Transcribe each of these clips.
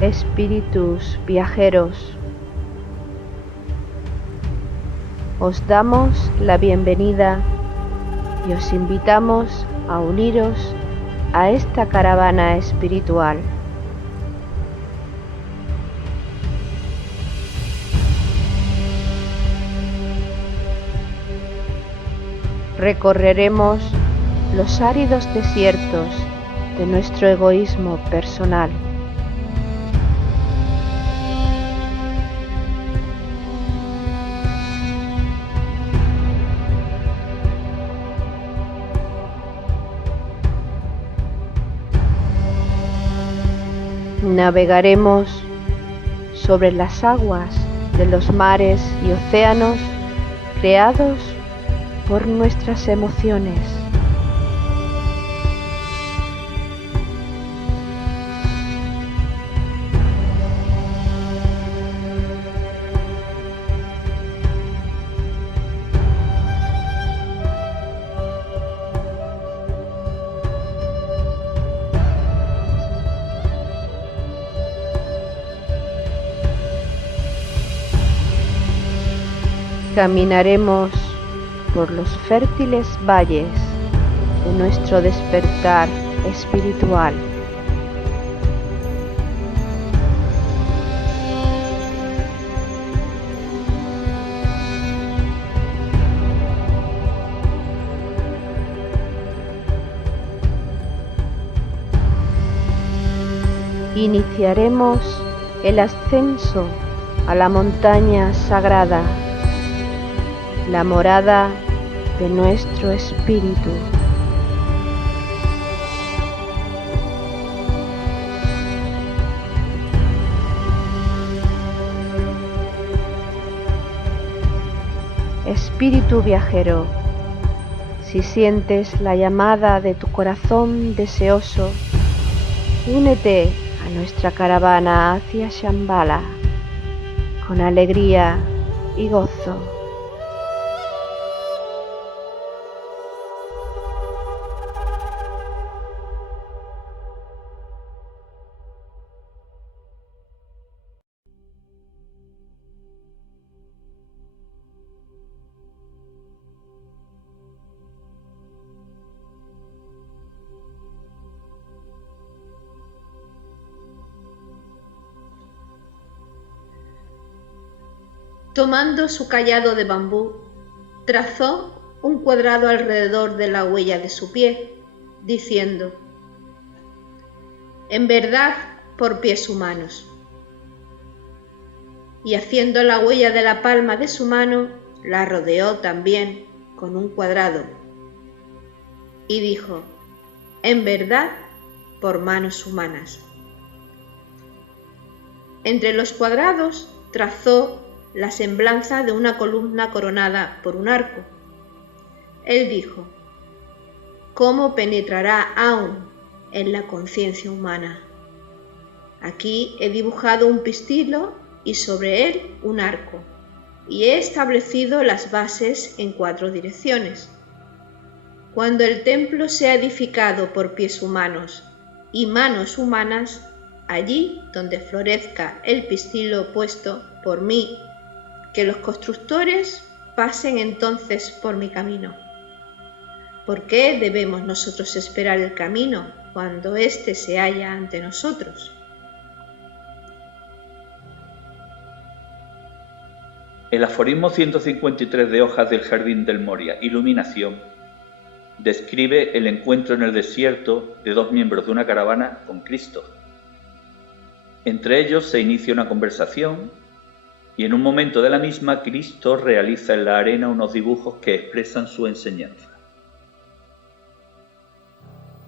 Espíritus viajeros, os damos la bienvenida y os invitamos a uniros a esta caravana espiritual. Recorreremos los áridos desiertos de nuestro egoísmo personal. Navegaremos sobre las aguas de los mares y océanos creados por nuestras emociones. Caminaremos por los fértiles valles de nuestro despertar espiritual. Iniciaremos el ascenso a la montaña sagrada, la morada de nuestro espíritu. Espíritu viajero, si sientes la llamada de tu corazón deseoso, únete a nuestra caravana hacia Shambhala con alegría y gozo. Tomando su cayado de bambú, trazó un cuadrado alrededor de la huella de su pie, diciendo: en verdad, por pies humanos. Y haciendo la huella de la palma de su mano, la rodeó también con un cuadrado. Y dijo: en verdad, por manos humanas. Entre los cuadrados trazó la semblanza de una columna coronada por un arco. Él dijo: ¿cómo penetrará aún en la conciencia humana? Aquí he dibujado un pistilo y sobre él un arco, y he establecido las bases en 4 direcciones. Cuando el templo sea edificado por pies humanos y manos humanas, allí donde florezca el pistilo puesto por mí, que los constructores pasen entonces por mi camino. ¿Por qué debemos nosotros esperar el camino cuando éste se halla ante nosotros? El aforismo 153 de Hojas del Jardín del Moria, Iluminación, describe el encuentro en el desierto de 2 miembros de una caravana con Cristo. Entre ellos se inicia una conversación y en un momento de la misma Cristo realiza en la arena unos dibujos que expresan su enseñanza.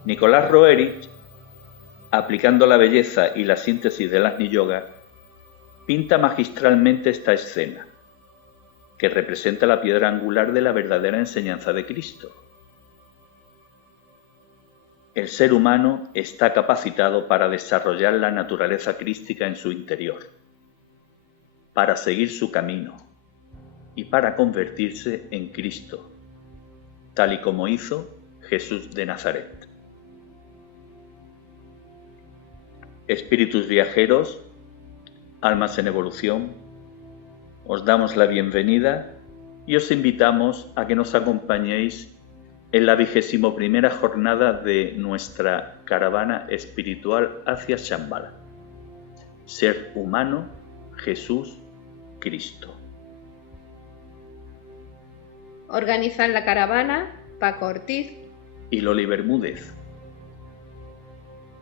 Nicolás Roerich, aplicando la belleza y la síntesis del Agni Yoga, pinta magistralmente esta escena, que representa la piedra angular de la verdadera enseñanza de Cristo. El ser humano está capacitado para desarrollar la naturaleza crística en su interior, para seguir su camino y para convertirse en Cristo, tal y como hizo Jesús de Nazaret. Espíritus viajeros, almas en evolución, os damos la bienvenida y os invitamos a que nos acompañéis en la 21ª jornada de nuestra caravana espiritual hacia Shambhala. Ser humano, Jesús, Cristo. Organizan la caravana Paco Ortiz y Loli Bermúdez.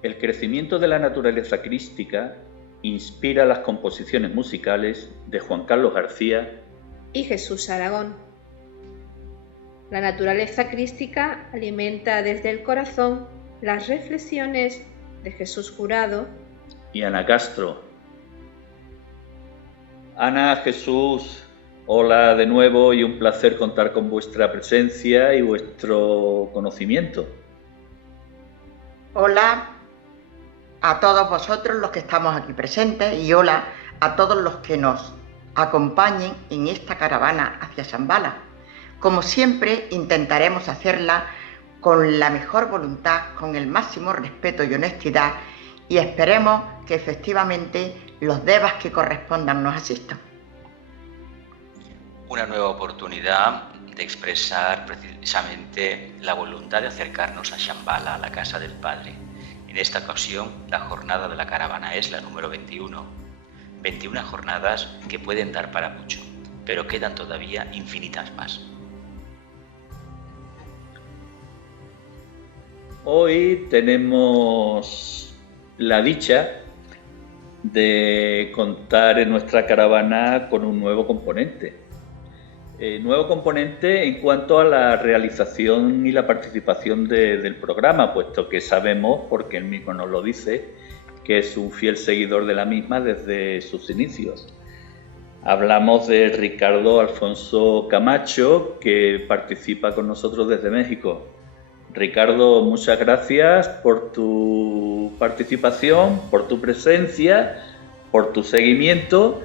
El crecimiento de la naturaleza crística inspira las composiciones musicales de Juan Carlos García y Jesús Aragón. La naturaleza crística alimenta desde el corazón las reflexiones de Jesús Jurado y Ana Castro. Ana, Jesús, hola de nuevo y un placer contar con vuestra presencia y vuestro conocimiento. Hola a todos vosotros los que estamos aquí presentes y hola a todos los que nos acompañen en esta caravana hacia Shambhala. Como siempre, intentaremos hacerla con la mejor voluntad, con el máximo respeto y honestidad, y esperemos que efectivamente los devas que correspondan nos asistan. Una nueva oportunidad de expresar precisamente la voluntad de acercarnos a Shambhala, a la casa del Padre. En esta ocasión, la jornada de la caravana es la número 21. 21 jornadas que pueden dar para mucho, pero quedan todavía infinitas más. Hoy tenemos la dicha de contar en nuestra caravana con un nuevo componente. Nuevo componente en cuanto a la realización y la participación del programa, puesto que sabemos, porque él mismo nos lo dice, que es un fiel seguidor de la misma desde sus inicios. Hablamos de Ricardo Alfonso Camacho, que participa con nosotros desde México. Ricardo, muchas gracias por tu participación, por tu presencia, por tu seguimiento.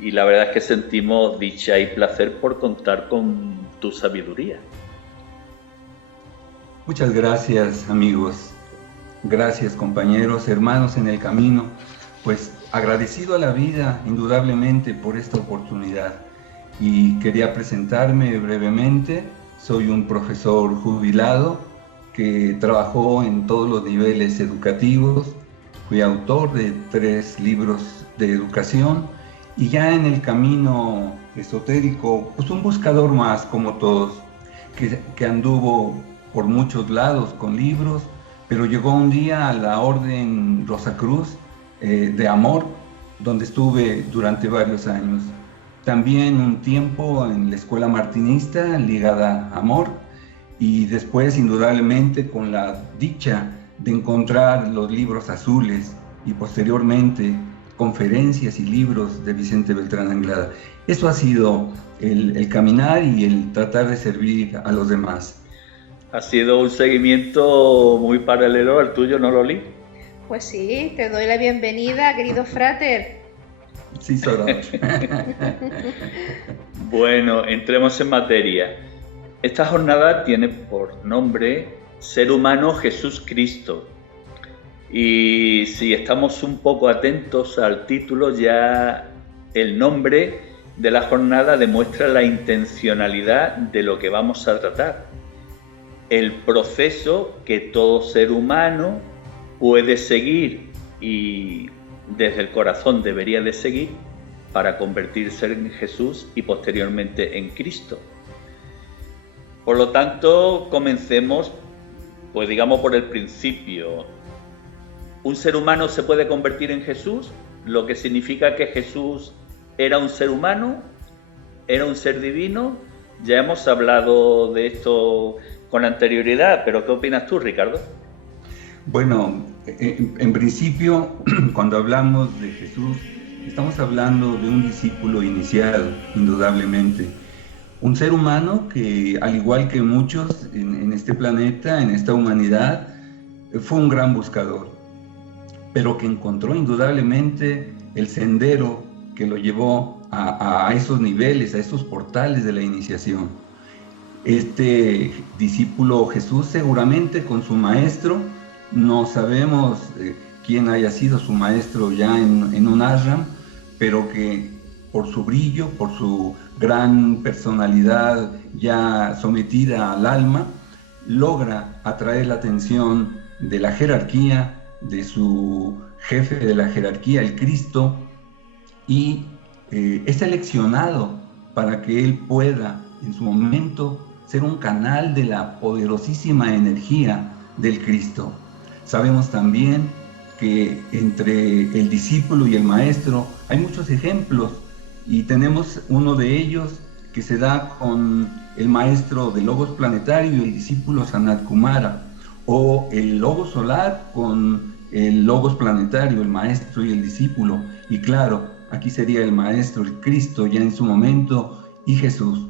Y la verdad es que sentimos dicha y placer por contar con tu sabiduría. Muchas gracias, amigos. Gracias, compañeros, hermanos en el camino. Pues agradecido a la vida, indudablemente, por esta oportunidad. Y quería presentarme brevemente. Soy un profesor jubilado que trabajó en todos los niveles educativos. Fui autor de 3 libros de educación. Y ya en el camino esotérico, pues un buscador más como todos, que anduvo por muchos lados con libros, pero llegó un día a la Orden Rosacruz de Amor, donde estuve durante varios años. También un tiempo en la Escuela Martinista ligada a Amor, y después indudablemente con la dicha de encontrar los libros azules y posteriormente conferencias y libros de Vicente Beltrán Anglada. Eso ha sido el caminar y el tratar de servir a los demás. Ha sido un seguimiento muy paralelo al tuyo, ¿no, Loli? Pues sí, te doy la bienvenida, querido frater. Sí, Sora. Bueno, entremos en materia. Esta jornada tiene por nombre Ser humano, Jesús, Cristo. Y si estamos un poco atentos al título, ya el nombre de la jornada demuestra la intencionalidad de lo que vamos a tratar. El proceso que todo ser humano puede seguir y desde el corazón debería de seguir para convertirse en Jesús y posteriormente en Cristo. Por lo tanto, comencemos, pues digamos por el principio. ¿Un ser humano se puede convertir en Jesús? Lo que significa que Jesús era un ser humano, era un ser divino. Ya hemos hablado de esto con anterioridad, pero ¿qué opinas tú, Ricardo? Bueno, en principio, cuando hablamos de Jesús, estamos hablando de un discípulo iniciado, indudablemente. Un ser humano que, al igual que muchos en este planeta, en esta humanidad, fue un gran buscador, pero que encontró indudablemente el sendero que lo llevó a esos niveles, a esos portales de la iniciación. Este discípulo Jesús, seguramente con su maestro, no sabemos quien haya sido su maestro ya en un ashram, pero que por su brillo, por su gran personalidad ya sometida al alma, logra atraer la atención de la jerarquía, de su jefe de la jerarquía, el Cristo, y es seleccionado para que él pueda en su momento ser un canal de la poderosísima energía del Cristo. Sabemos también que entre el discípulo y el maestro hay muchos ejemplos, y tenemos uno de ellos que se da con el maestro de Logos Planetario y el discípulo Sanat Kumara, o el Logos Solar con el Logos Planetario, el maestro y el discípulo. Y claro, aquí sería el maestro, el Cristo ya en su momento, y Jesús,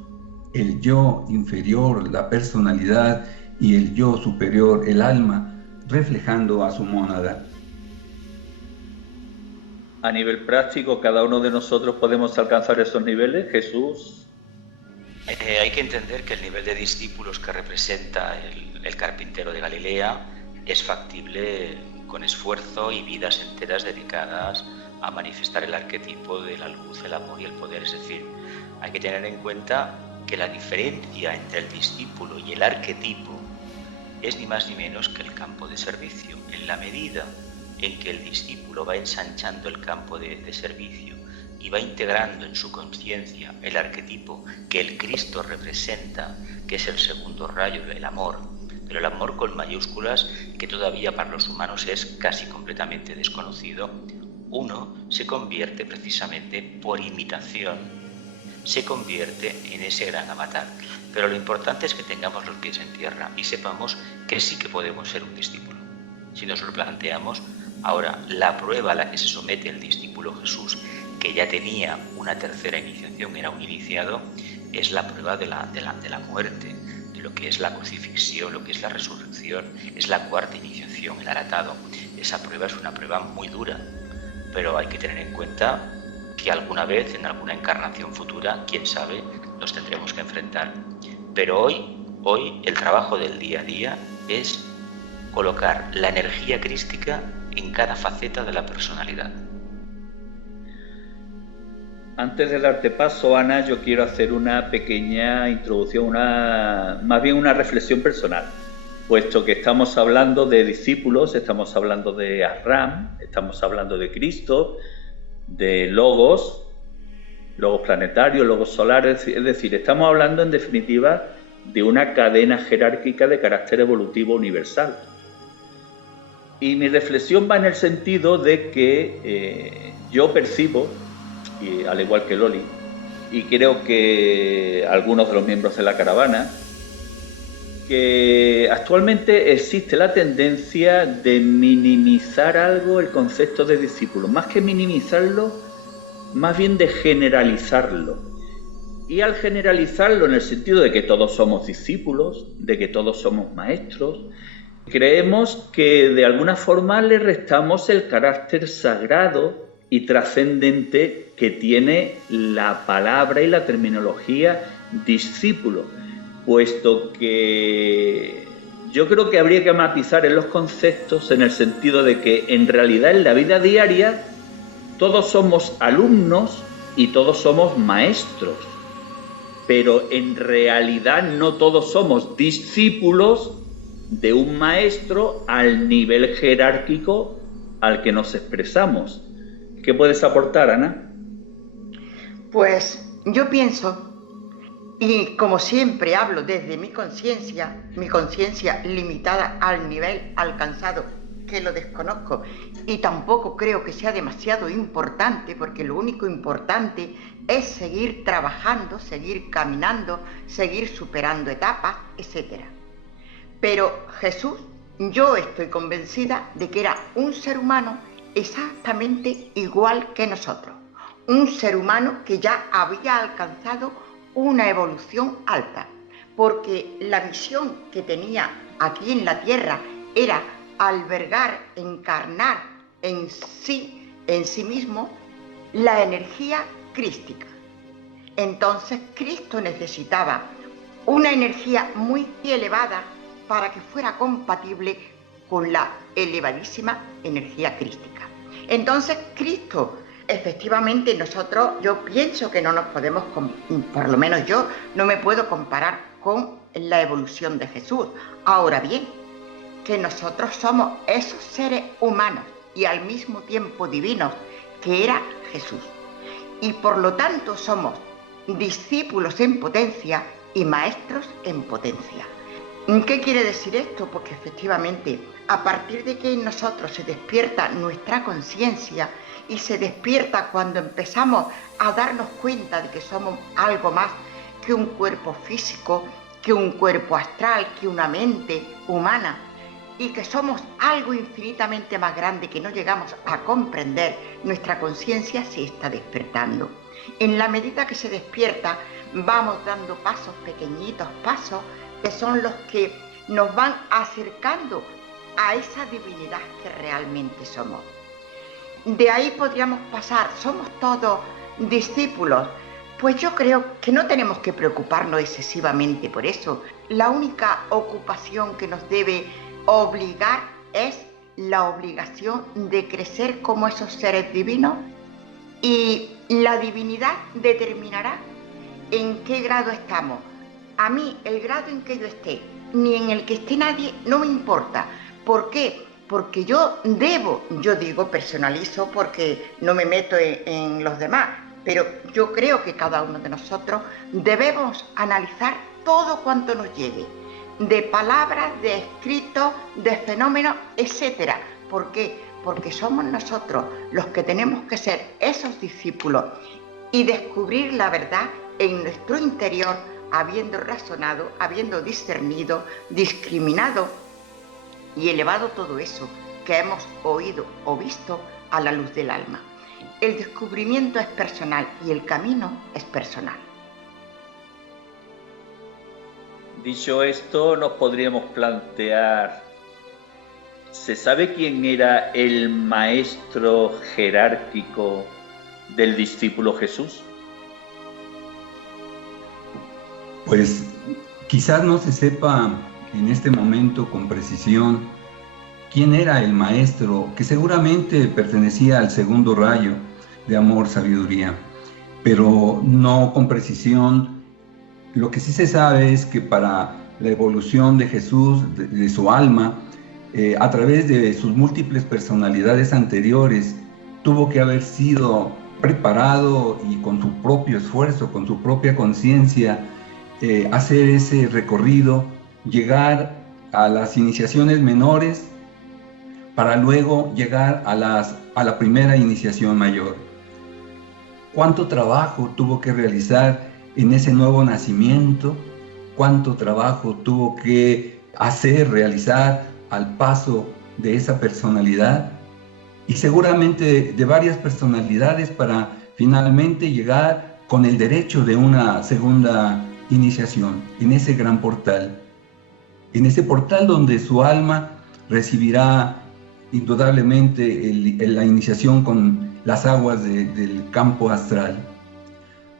el yo inferior, la personalidad, y el yo superior, el alma, reflejando a su mónada. A nivel práctico, cada uno de nosotros podemos alcanzar esos niveles, Jesús. Hay que entender que el nivel de discípulos que representa el carpintero de Galilea es factible con esfuerzo y vidas enteras dedicadas a manifestar el arquetipo de la luz, el amor y el poder. Es decir, hay que tener en cuenta que la diferencia entre el discípulo y el arquetipo es ni más ni menos que el campo de servicio. En la medida en que el discípulo va ensanchando el campo de servicio y va integrando en su conciencia el arquetipo que el Cristo representa, que es el segundo rayo, el amor, pero el amor con mayúsculas, que todavía para los humanos es casi completamente desconocido, uno se convierte precisamente por imitación, se convierte en ese gran avatar. Pero lo importante es que tengamos los pies en tierra y sepamos que sí que podemos ser un discípulo. Si nos lo planteamos, ahora la prueba a la que se somete el discípulo Jesús, que ya tenía una tercera iniciación, era un iniciado, es la prueba de la muerte, de lo que es la crucifixión, lo que es la resurrección, es la cuarta iniciación, el aratado. Esa prueba es una prueba muy dura, pero hay que tener en cuenta que alguna vez, en alguna encarnación futura, quién sabe, nos tendremos que enfrentar. Pero hoy el trabajo del día a día es colocar la energía crística en cada faceta de la personalidad. Antes de darte paso, Ana, yo quiero hacer una pequeña introducción, más bien una reflexión personal, puesto que estamos hablando de discípulos, estamos hablando de ashram, estamos hablando de Cristo, de logos planetarios, logos solares, es decir, estamos hablando en definitiva de una cadena jerárquica de carácter evolutivo universal. Y mi reflexión va en el sentido de que yo percibo, y al igual que Loli, y creo que algunos de los miembros de la caravana, que actualmente existe la tendencia de minimizar algo, el concepto de discípulo, más que minimizarlo, más bien de generalizarlo. Y al generalizarlo en el sentido de que todos somos discípulos, de que todos somos maestros, creemos que de alguna forma le restamos el carácter sagrado y trascendente que tiene la palabra y la terminología discípulo, puesto que yo creo que habría que matizar en los conceptos en el sentido de que en realidad en la vida diaria todos somos alumnos y todos somos maestros, pero en realidad no todos somos discípulos de un maestro al nivel jerárquico al que nos expresamos. ¿Qué puedes aportar, Ana? Pues yo pienso, y como siempre hablo desde mi conciencia limitada al nivel alcanzado, que lo desconozco, y tampoco creo que sea demasiado importante, porque lo único importante es seguir trabajando, seguir caminando, seguir superando etapas, etc. Pero Jesús, yo estoy convencida de que era un ser humano exactamente igual que nosotros, un ser humano que ya había alcanzado una evolución alta, porque la misión que tenía aquí en la tierra era albergar, encarnar en sí mismo la energía crística. Entonces Cristo necesitaba una energía muy elevada para que fuera compatible con la elevadísima energía crística. Entonces, Cristo, efectivamente, yo pienso que no nos podemos, por lo menos yo, no me puedo comparar con la evolución de Jesús. Ahora bien, que nosotros somos esos seres humanos y al mismo tiempo divinos que era Jesús. Y por lo tanto somos discípulos en potencia y maestros en potencia. ¿Qué quiere decir esto? Porque efectivamente, a partir de que en nosotros se despierta nuestra conciencia y se despierta cuando empezamos a darnos cuenta de que somos algo más que un cuerpo físico, que un cuerpo astral, que una mente humana, y que somos algo infinitamente más grande que no llegamos a comprender, nuestra conciencia se está despertando. En la medida que se despierta, vamos dando pasos, pequeñitos pasos, que son los que nos van acercando a esa divinidad que realmente somos. De ahí podríamos pasar, somos todos discípulos. Pues yo creo que no tenemos que preocuparnos excesivamente por eso. La única ocupación que nos debe obligar es la obligación de crecer como esos seres divinos, y la divinidad determinará en qué grado estamos. A mí el grado en que yo esté, ni en el que esté nadie, no me importa. ¿Por qué? Porque yo digo, personalizo porque no me meto en los demás, pero yo creo que cada uno de nosotros debemos analizar todo cuanto nos llegue, de palabras, de escritos, de fenómenos, etc. ¿Por qué? Porque somos nosotros los que tenemos que ser esos discípulos y descubrir la verdad en nuestro interior, habiendo razonado, habiendo discernido, discriminado y elevado todo eso que hemos oído o visto a la luz del alma. El descubrimiento es personal y el camino es personal. Dicho esto, nos podríamos plantear, ¿se sabe quién era el maestro jerárquico del discípulo Jesús? Pues quizás no se sepa en este momento con precisión quién era el maestro, que seguramente pertenecía al segundo rayo de amor, sabiduría, pero no con precisión. Lo que sí se sabe es que para la evolución de Jesús, de su alma, a través de sus múltiples personalidades anteriores, tuvo que haber sido preparado y con su propio esfuerzo, con su propia conciencia, hacer ese recorrido, llegar a las iniciaciones menores para luego llegar a la primera iniciación mayor. ¿Cuánto trabajo tuvo que realizar en ese nuevo nacimiento? ¿Cuánto trabajo tuvo que realizar al paso de esa personalidad? Y seguramente de varias personalidades para finalmente llegar con el derecho de una segunda iniciación, en ese gran portal. En ese portal donde su alma recibirá indudablemente la iniciación con las aguas del campo astral,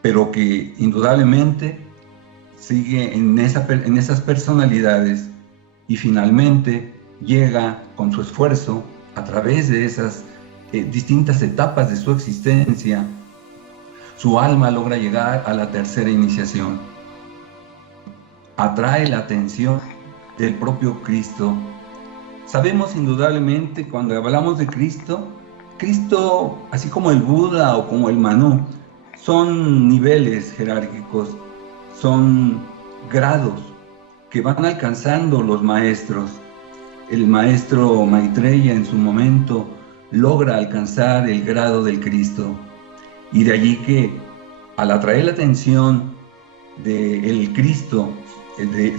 pero que indudablemente sigue en esas personalidades y finalmente llega con su esfuerzo a través de esas distintas etapas de su existencia. Su alma logra llegar a la tercera iniciación. Atrae la atención del propio Cristo. Sabemos indudablemente cuando hablamos de Cristo, así como el Buda o como el Manú, son niveles jerárquicos, son grados que van alcanzando los maestros. El maestro Maitreya en su momento logra alcanzar el grado del Cristo, y de allí que al atraer la atención del Cristo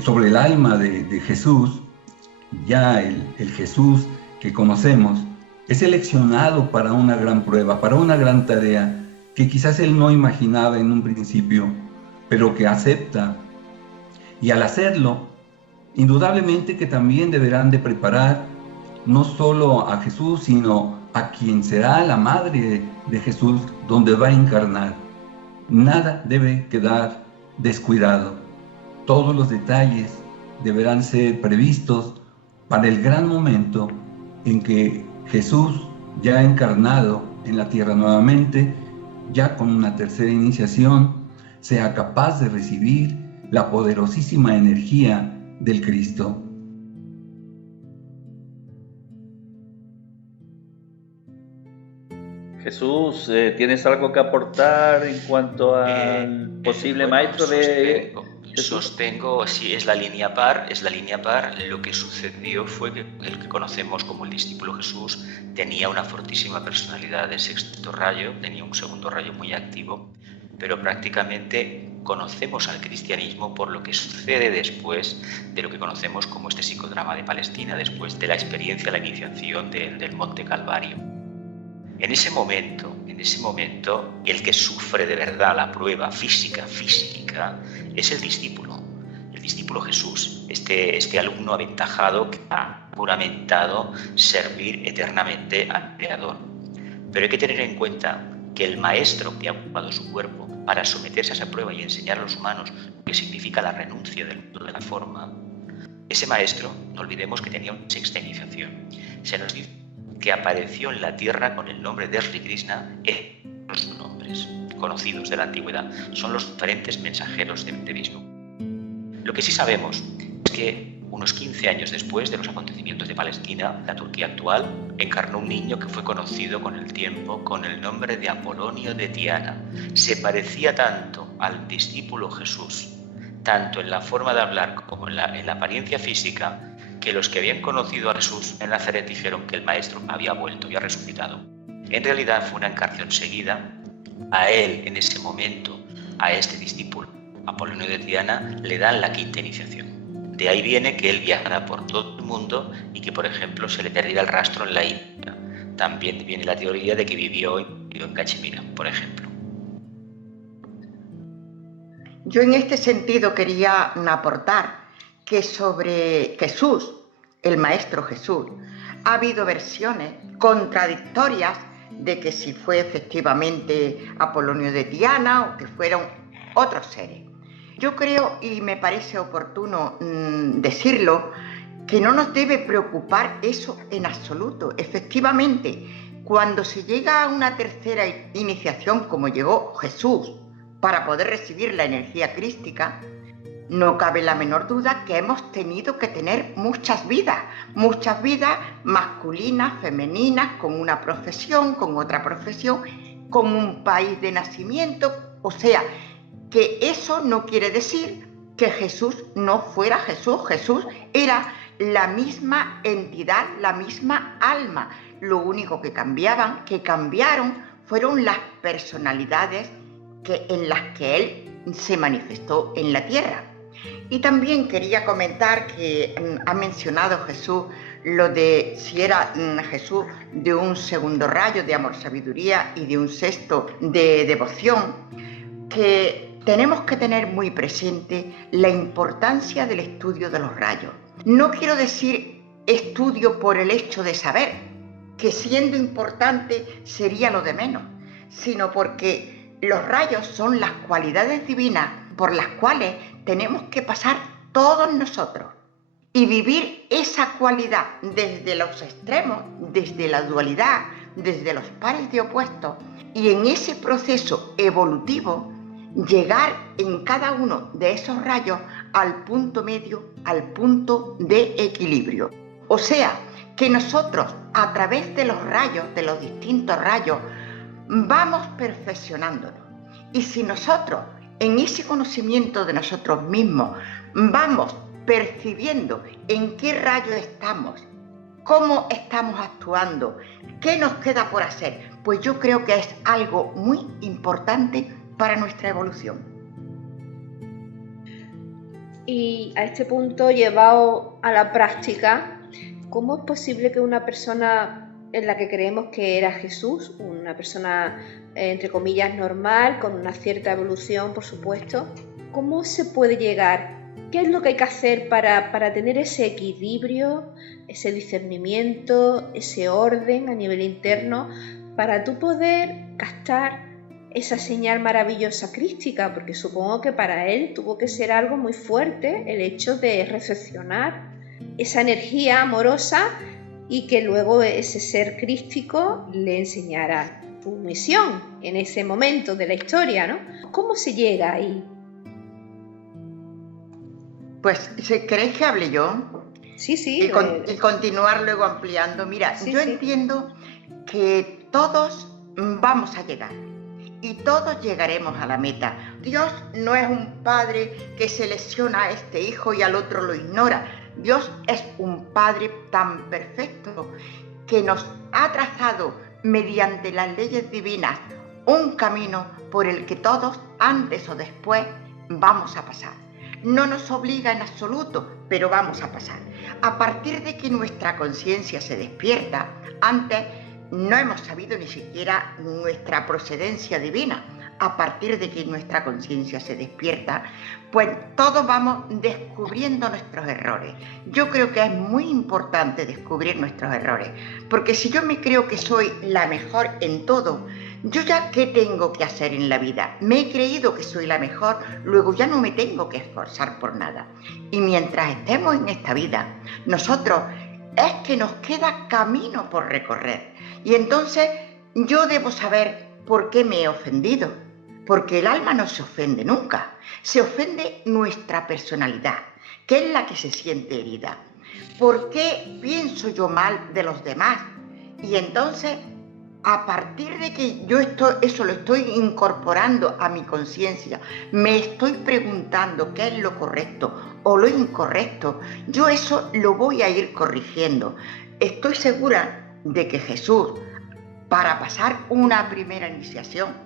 sobre el alma de Jesús, ya el Jesús que conocemos es seleccionado para una gran prueba, para una gran tarea que quizás él no imaginaba en un principio, pero que acepta. Y al hacerlo, indudablemente que también deberán de preparar no solo a Jesús, sino a quien será la madre de Jesús, donde va a encarnar. Nada debe quedar descuidado. Todos los detalles deberán ser previstos para el gran momento en que Jesús, ya encarnado en la tierra nuevamente, ya con una tercera iniciación, sea capaz de recibir la poderosísima energía del Cristo. Jesús, ¿tienes algo que aportar en cuanto al posible maestro de Sostengo, sí, es la línea par. Lo que sucedió fue que el que conocemos como el discípulo Jesús tenía una fortísima personalidad de sexto rayo, tenía un segundo rayo muy activo, pero prácticamente conocemos al cristianismo por lo que sucede después de lo que conocemos como este psicodrama de Palestina, después de la experiencia, la iniciación del Monte Calvario. En ese momento, el que sufre de verdad la prueba física, es el discípulo Jesús, este alumno aventajado que ha juramentado servir eternamente al Creador. Pero hay que tener en cuenta que el maestro que ha ocupado su cuerpo para someterse a esa prueba y enseñar a los humanos lo que significa la renuncia del mundo de la forma, ese maestro, no olvidemos que tenía una sexta iniciación. Se nos dice que apareció en la tierra con el nombre de Sri Krishna en los nombres conocidos de la antigüedad. Son los diferentes mensajeros de Vishnu. Lo que sí sabemos es que unos 15 años después de los acontecimientos de Palestina, la Turquía actual, encarnó un niño que fue conocido con el tiempo con el nombre de Apolonio de Tiana. Se parecía tanto al discípulo Jesús, tanto en la forma de hablar como en la apariencia física, que los que habían conocido a Jesús en Nazaret dijeron que el maestro había vuelto y ha resucitado. En realidad fue una encarnación seguida. A él, en ese momento, a este discípulo, Apolonio de Tiana, le dan la quinta iniciación. De ahí viene que él viajara por todo el mundo y que, por ejemplo, se le perdiera el rastro en la India. También viene la teoría de que vivió en Cachemira, por ejemplo. Yo en este sentido quería aportar que sobre Jesús, el Maestro Jesús, ha habido versiones contradictorias de que si fue efectivamente Apolonio de Tiana o que fueron otros seres. Yo creo, y me parece oportuno decirlo, que no nos debe preocupar eso en absoluto. Efectivamente, cuando se llega a una tercera iniciación como llegó Jesús para poder recibir la energía crística, no cabe la menor duda que hemos tenido que tener muchas vidas masculinas, femeninas, con una profesión, con otra profesión, con un país de nacimiento. O sea, que eso no quiere decir que Jesús no fuera Jesús. Jesús era la misma entidad, la misma alma. Lo único que cambiaron fueron las personalidades en las que Él se manifestó en la tierra. Y también quería comentar que ha mencionado Jesús lo de si era Jesús de un segundo rayo de amor, sabiduría y de un sexto de devoción, que tenemos que tener muy presente la importancia del estudio de los rayos. No quiero decir estudio por el hecho de saber, que siendo importante sería lo de menos, sino porque los rayos son las cualidades divinas por las cuales tenemos que pasar todos nosotros y vivir esa cualidad desde los extremos, desde la dualidad, desde los pares de opuestos, y en ese proceso evolutivo llegar en cada uno de esos rayos al punto medio, al punto de equilibrio. O sea, que nosotros a través de los rayos, de los distintos rayos, vamos perfeccionándonos. Y si nosotros en ese conocimiento de nosotros mismos vamos percibiendo en qué rayo estamos, cómo estamos actuando, qué nos queda por hacer, pues yo creo que es algo muy importante para nuestra evolución. Y a este punto, llevado a la práctica, ¿cómo es posible que una persona en la que creemos que era Jesús, una persona entre comillas normal, con una cierta evolución, por supuesto, cómo se puede llegar? ¿Qué es lo que hay que hacer para tener ese equilibrio, ese discernimiento, ese orden a nivel interno, para tú poder captar esa señal maravillosa crística? Porque supongo que para él tuvo que ser algo muy fuerte el hecho de reflexionar esa energía amorosa y que luego ese ser crístico le enseñara su misión en ese momento de la historia, ¿no? ¿Cómo se llega ahí? Pues, ¿queréis que hable yo? Sí. Y continuar luego ampliando. Mira, yo entiendo que todos vamos a llegar y todos llegaremos a la meta. Dios no es un padre que selecciona a este hijo y al otro lo ignora. Dios es un padre tan perfecto que nos ha trazado mediante las leyes divinas un camino por el que todos, antes o después, vamos a pasar. No nos obliga en absoluto, pero vamos a pasar. A partir de que nuestra conciencia se despierta, antes no hemos sabido ni siquiera nuestra procedencia divina. A partir de que nuestra conciencia se despierta, pues todos vamos descubriendo nuestros errores. Yo creo que es muy importante descubrir nuestros errores, porque si yo me creo que soy la mejor en todo, yo ya ¿qué tengo que hacer en la vida? Me he creído que soy la mejor, luego ya no me tengo que esforzar por nada. Y mientras estemos en esta vida, nosotros es que nos queda camino por recorrer. Y entonces yo debo saber por qué me he ofendido, porque el alma no se ofende nunca, se ofende nuestra personalidad, que es la que se siente herida. ¿Por qué pienso yo mal de los demás? Y entonces, a partir de que yo eso lo estoy incorporando a mi conciencia, me estoy preguntando qué es lo correcto o lo incorrecto, yo eso lo voy a ir corrigiendo. Estoy segura de que Jesús, para pasar una primera iniciación,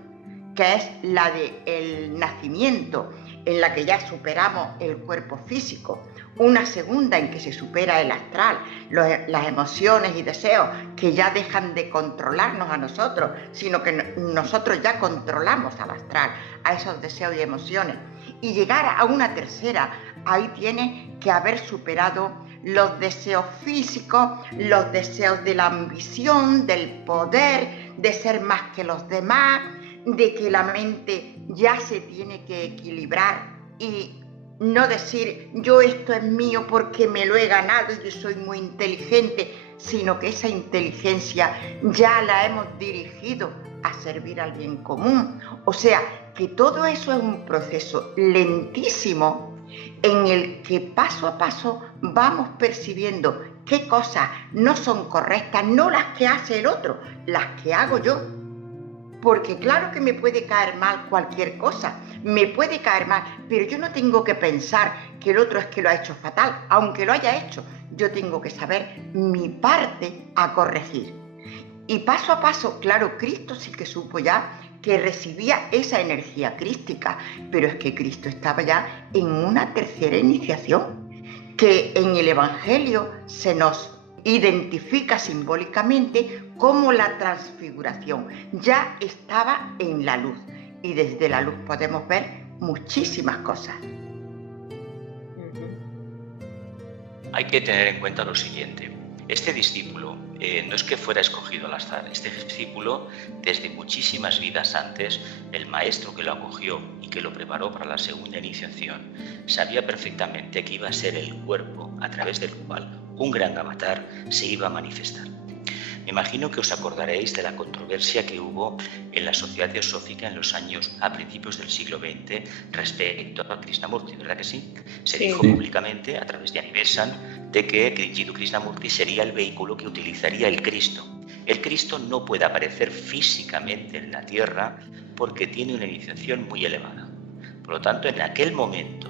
que es la del nacimiento, en la que ya superamos el cuerpo físico, una segunda en que se supera el astral, las emociones y deseos que ya dejan de controlarnos a nosotros, sino que nosotros ya controlamos al astral, a esos deseos y emociones, y llegar a una tercera, ahí tiene que haber superado los deseos físicos, los deseos de la ambición, del poder, de ser más que los demás, de que la mente ya se tiene que equilibrar y no decir yo esto es mío porque me lo he ganado y yo soy muy inteligente, sino que esa inteligencia ya la hemos dirigido a servir al bien común. O sea, que todo eso es un proceso lentísimo en el que paso a paso vamos percibiendo qué cosas no son correctas, no las que hace el otro, las que hago yo. Porque claro que me puede caer mal cualquier cosa, me puede caer mal, pero yo no tengo que pensar que el otro es que lo ha hecho fatal, aunque lo haya hecho. Yo tengo que saber mi parte a corregir. Y paso a paso, claro, Cristo sí que supo ya que recibía esa energía crística, pero es que Cristo estaba ya en una tercera iniciación, que en el Evangelio se nos identifica simbólicamente como la transfiguración. Ya estaba en la luz y desde la luz podemos ver muchísimas cosas. Hay que tener en cuenta lo siguiente. Este discípulo no es que fuera escogido al azar. Este discípulo, desde muchísimas vidas antes, el maestro que lo acogió y que lo preparó para la segunda iniciación, sabía perfectamente que iba a ser el cuerpo a través del cual un gran avatar se iba a manifestar. Me imagino que os acordaréis de la controversia que hubo en la sociedad teosófica en los años a principios del siglo XX respecto a Krishnamurti, ¿verdad que sí? Se dijo públicamente a través de Animesan de que Jiddu Krishnamurti sería el vehículo que utilizaría el Cristo. El Cristo no puede aparecer físicamente en la Tierra porque tiene una iniciación muy elevada. Por lo tanto, en aquel momento,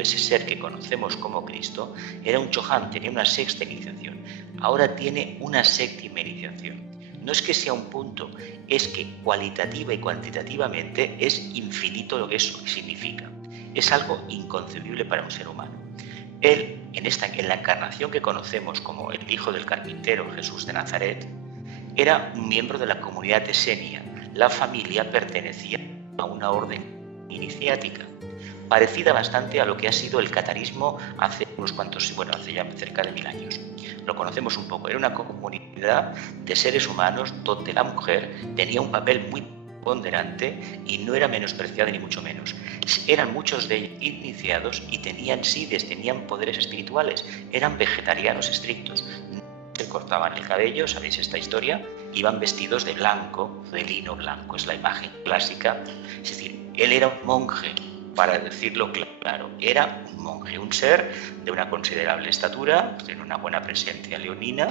ese ser que conocemos como Cristo era un Chohan, tenía una sexta iniciación. Ahora tiene una séptima iniciación. No es que sea un punto, es que cualitativa y cuantitativamente es infinito lo que eso significa. Es algo inconcebible para un ser humano. Él, en la encarnación que conocemos como el hijo del carpintero Jesús de Nazaret, era un miembro de la comunidad esenia. La familia pertenecía a una orden iniciática, parecida bastante a lo que ha sido el catarismo hace ya cerca de 1000 años. Lo conocemos un poco. Era una comunidad de seres humanos donde la mujer tenía un papel muy preponderante y no era menospreciada ni mucho menos. Eran muchos de ellos iniciados y tenían sides, tenían poderes espirituales, eran vegetarianos estrictos. Se cortaban el cabello, sabéis esta historia, iban vestidos de blanco, de lino blanco, es la imagen clásica. Es decir, él era un monje, para decirlo claro, era un monje, un ser de una considerable estatura, en una buena presencia leonina,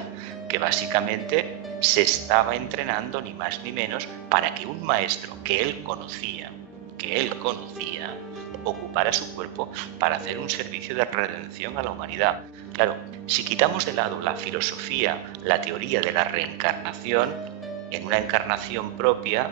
que básicamente se estaba entrenando ni más ni menos para que un maestro que él conocía, ocupara su cuerpo para hacer un servicio de redención a la humanidad. Claro, si quitamos de lado la filosofía, la teoría de la reencarnación, en una encarnación propia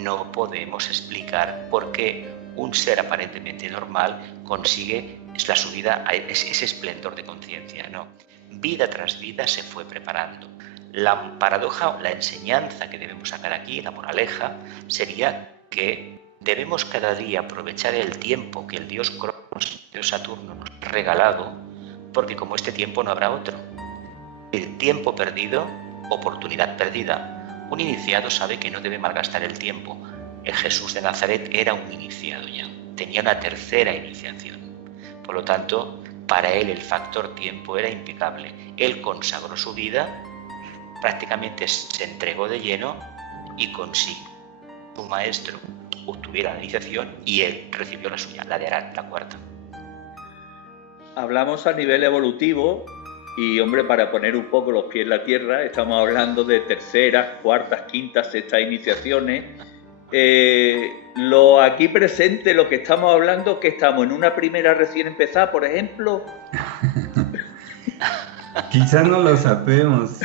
no podemos explicar por qué un ser aparentemente normal consigue la subida a ese esplendor de conciencia, ¿no? Vida tras vida se fue preparando. La paradoja, la enseñanza que debemos sacar aquí, la moraleja, sería que debemos cada día aprovechar el tiempo que el dios Cronos, el dios Saturno, nos ha regalado, porque como este tiempo no habrá otro. El tiempo perdido, oportunidad perdida. Un iniciado sabe que no debe malgastar el tiempo. El Jesús de Nazaret era un iniciado ya, tenía una tercera iniciación. Por lo tanto, para él el factor tiempo era impecable. Él consagró su vida, prácticamente se entregó de lleno y consiguió que su maestro obtuviera la iniciación y él recibió la suya, la de Arán, la cuarta. Hablamos a nivel evolutivo y, hombre, para poner un poco los pies en la tierra, estamos hablando de terceras, cuartas, quintas, sextas iniciaciones. Lo aquí presente, lo que estamos hablando, que estamos en una primera recién empezada, por ejemplo. Quizás no lo sabemos.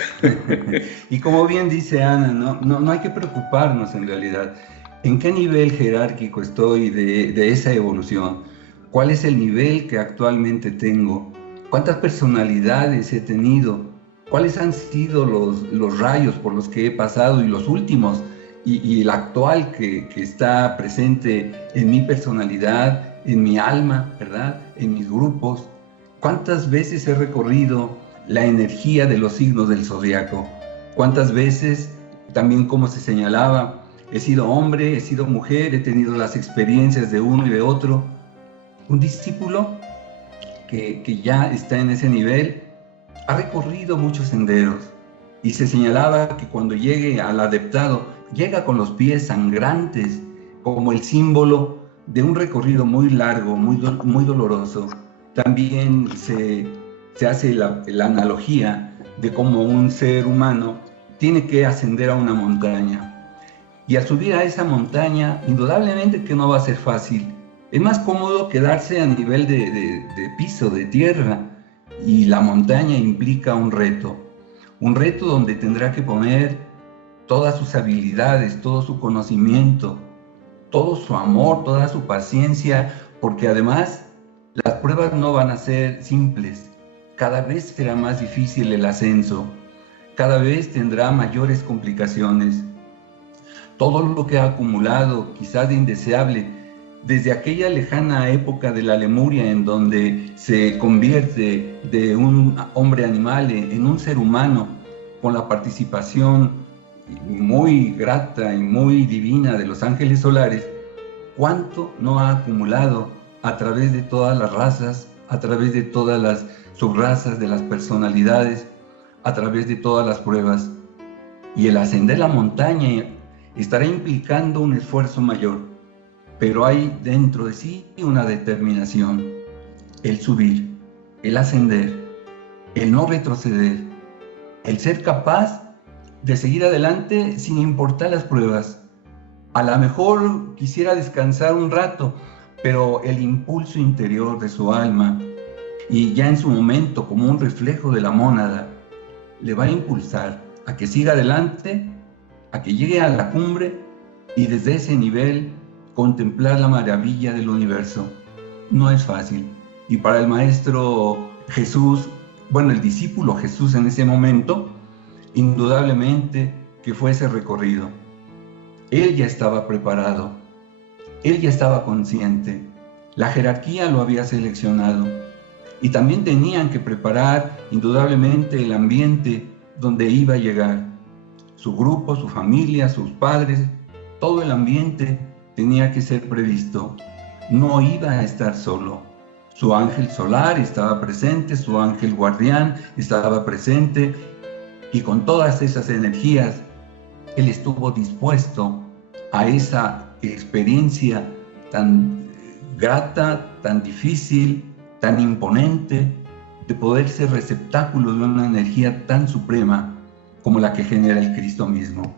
Y como bien dice Ana, no hay que preocuparnos en realidad. ¿En qué nivel jerárquico estoy de esa evolución? ¿Cuál es el nivel que actualmente tengo? ¿Cuántas personalidades he tenido? ¿Cuáles han sido los rayos por los que he pasado y los últimos? Y el actual que está presente en mi personalidad, en mi alma, ¿verdad? En mis grupos. ¿Cuántas veces he recorrido la energía de los signos del zodiaco? ¿Cuántas veces, también como se señalaba, he sido hombre, he sido mujer, he tenido las experiencias de uno y de otro? Un discípulo que ya está en ese nivel ha recorrido muchos senderos y se señalaba que cuando llegue al adeptado llega con los pies sangrantes como el símbolo de un recorrido muy largo, muy doloroso. También se hace la analogía de cómo un ser humano tiene que ascender a una montaña. Y al subir a esa montaña, indudablemente que no va a ser fácil. Es más cómodo quedarse a nivel de piso, de tierra, y la montaña implica un reto donde tendrá que poner todas sus habilidades, todo su conocimiento, todo su amor, toda su paciencia, porque además las pruebas no van a ser simples. Cada vez será más difícil el ascenso, cada vez tendrá mayores complicaciones. Todo lo que ha acumulado, quizás de indeseable, desde aquella lejana época de la Lemuria en donde se convierte de un hombre animal en un ser humano, con la participación muy grata y muy divina de los ángeles solares, cuánto no ha acumulado a través de todas las razas, a través de todas las subrazas de las personalidades, a través de todas las pruebas. Y el ascender la montaña estará implicando un esfuerzo mayor, pero hay dentro de sí una determinación, el subir, el ascender, el no retroceder, el ser capaz de seguir adelante sin importar las pruebas. A lo mejor quisiera descansar un rato, pero el impulso interior de su alma, y ya en su momento como un reflejo de la mónada, le va a impulsar a que siga adelante, a que llegue a la cumbre y desde ese nivel contemplar la maravilla del universo. No es fácil. Y para el maestro Jesús, bueno, el discípulo Jesús en ese momento, indudablemente que fue ese recorrido. Él ya estaba preparado, él ya estaba consciente, la jerarquía lo había seleccionado y también tenían que preparar indudablemente el ambiente donde iba a llegar, su grupo, su familia, sus padres, todo el ambiente tenía que ser previsto. No iba a estar solo. Su ángel solar estaba presente, su ángel guardián estaba presente, y con todas esas energías, él estuvo dispuesto a esa experiencia tan grata, tan difícil, tan imponente, de poder ser receptáculo de una energía tan suprema como la que genera el Cristo mismo.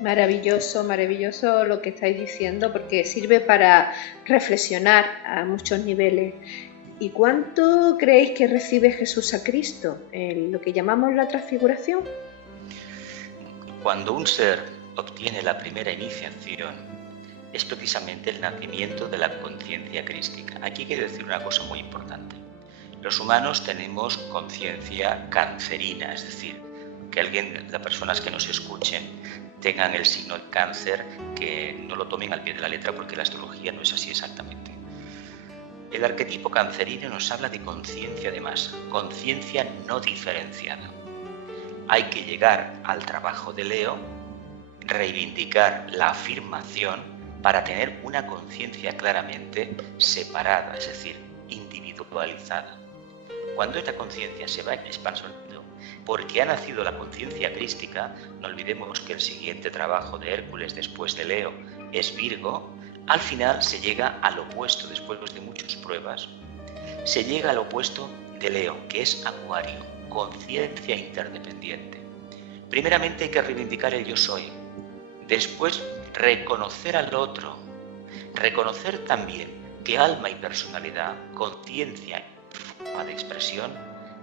Maravilloso, maravilloso lo que estáis diciendo, porque sirve para reflexionar a muchos niveles. ¿Y cuánto creéis que recibe Jesús a Cristo en lo que llamamos la transfiguración? Cuando un ser obtiene la primera iniciación, es precisamente el nacimiento de la conciencia crística. Aquí quiero decir una cosa muy importante. Los humanos tenemos conciencia cancerina, es decir, que las personas que nos escuchen tengan el signo de cáncer, que no lo tomen al pie de la letra, porque la astrología no es así exactamente. El arquetipo cancerino nos habla de conciencia de masa, conciencia no diferenciada. Hay que llegar al trabajo de Leo, reivindicar la afirmación para tener una conciencia claramente separada, es decir, individualizada. Cuando esta conciencia se va expandiendo, porque ha nacido la conciencia crística, no olvidemos que el siguiente trabajo de Hércules después de Leo es Virgo, al final se llega al opuesto, después de muchas pruebas, se llega al opuesto de Leo, que es Acuario, conciencia interdependiente. Primeramente hay que reivindicar el yo soy, después reconocer al otro, reconocer también que alma y personalidad, conciencia y forma de expresión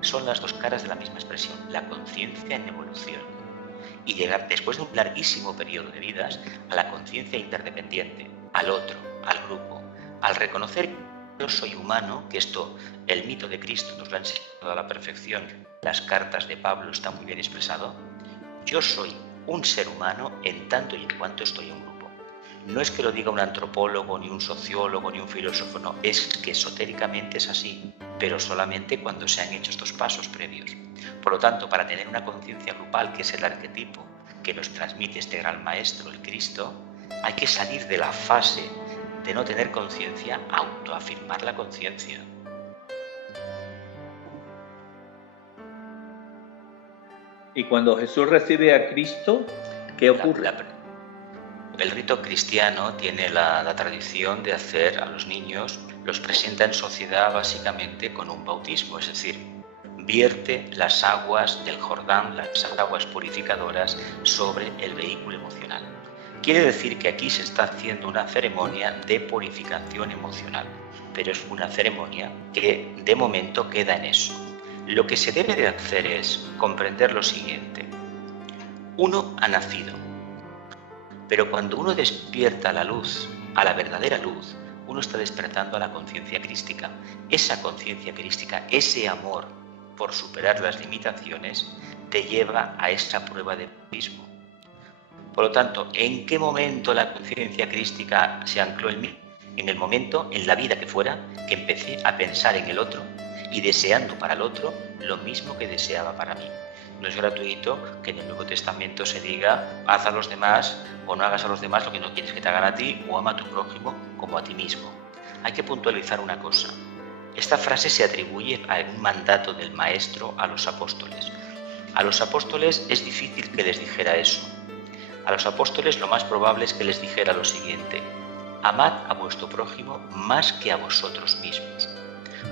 son las dos caras de la misma expresión, la conciencia en evolución, y llegar después de un larguísimo periodo de vidas a la conciencia interdependiente, al otro, al grupo, al reconocer que yo soy humano, que esto, el mito de Cristo nos lo ha enseñado a la perfección, las cartas de Pablo está muy bien expresado, yo soy un ser humano en tanto y en cuanto estoy en un grupo. No es que lo diga un antropólogo, ni un sociólogo, ni un filósofo, no, es que esotéricamente es así, pero solamente cuando se han hecho estos pasos previos. Por lo tanto, para tener una conciencia grupal, que es el arquetipo que nos transmite este gran maestro, el Cristo, hay que salir de la fase de no tener conciencia a autoafirmar la conciencia. Y cuando Jesús recibe a Cristo, ¿qué ocurre? El rito cristiano tiene la tradición de hacer a los niños, los presenta en sociedad básicamente con un bautismo, es decir, vierte las aguas del Jordán, las aguas purificadoras, sobre el vehículo emocional. Quiere decir que aquí se está haciendo una ceremonia de purificación emocional, pero es una ceremonia que de momento queda en eso. Lo que se debe de hacer es comprender lo siguiente. Uno ha nacido, pero cuando uno despierta a la luz, a la verdadera luz, uno está despertando a la conciencia crística. Esa conciencia crística, ese amor por superar las limitaciones, te lleva a esa prueba de bautismo. Por lo tanto, ¿en qué momento la conciencia crística se ancló en mí? En el momento, en la vida que fuera, que empecé a pensar en el otro y deseando para el otro lo mismo que deseaba para mí. No es gratuito que en el Nuevo Testamento se diga haz a los demás o no hagas a los demás lo que no quieres que te hagan a ti, o ama a tu prójimo como a ti mismo. Hay que puntualizar una cosa. Esta frase se atribuye a un mandato del Maestro a los apóstoles. A los apóstoles es difícil que les dijera eso. A los apóstoles lo más probable es que les dijera lo siguiente: amad a vuestro prójimo más que a vosotros mismos.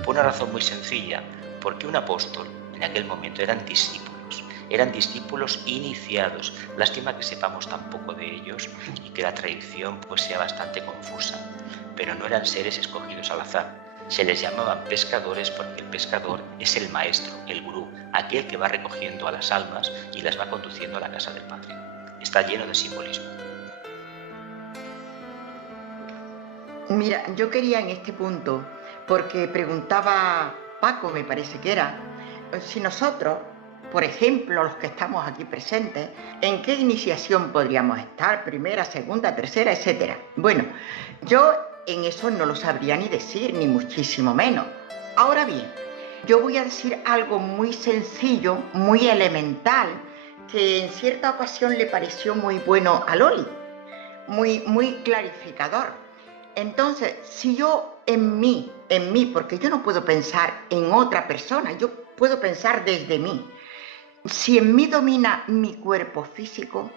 Por una razón muy sencilla, porque un apóstol en aquel momento eran discípulos iniciados. Lástima que sepamos tan poco de ellos y que la tradición pues sea bastante confusa, pero no eran seres escogidos al azar. Se les llamaban pescadores porque el pescador es el maestro, el gurú, aquel que va recogiendo a las almas y las va conduciendo a la casa del Padre. Está lleno de simbolismo. Mira, yo quería en este punto, porque preguntaba Paco, me parece que era, si nosotros, por ejemplo, los que estamos aquí presentes, ¿en qué iniciación podríamos estar? Primera, segunda, tercera, etcétera. Bueno, yo en eso no lo sabría ni decir, ni muchísimo menos. Ahora bien, yo voy a decir algo muy sencillo, muy elemental, que en cierta ocasión le pareció muy bueno a Loli. muy clarificador. Entonces, si yo en mí, porque yo no puedo pensar en otra persona, yo puedo pensar desde mí. Si en mí domina mi cuerpo físico,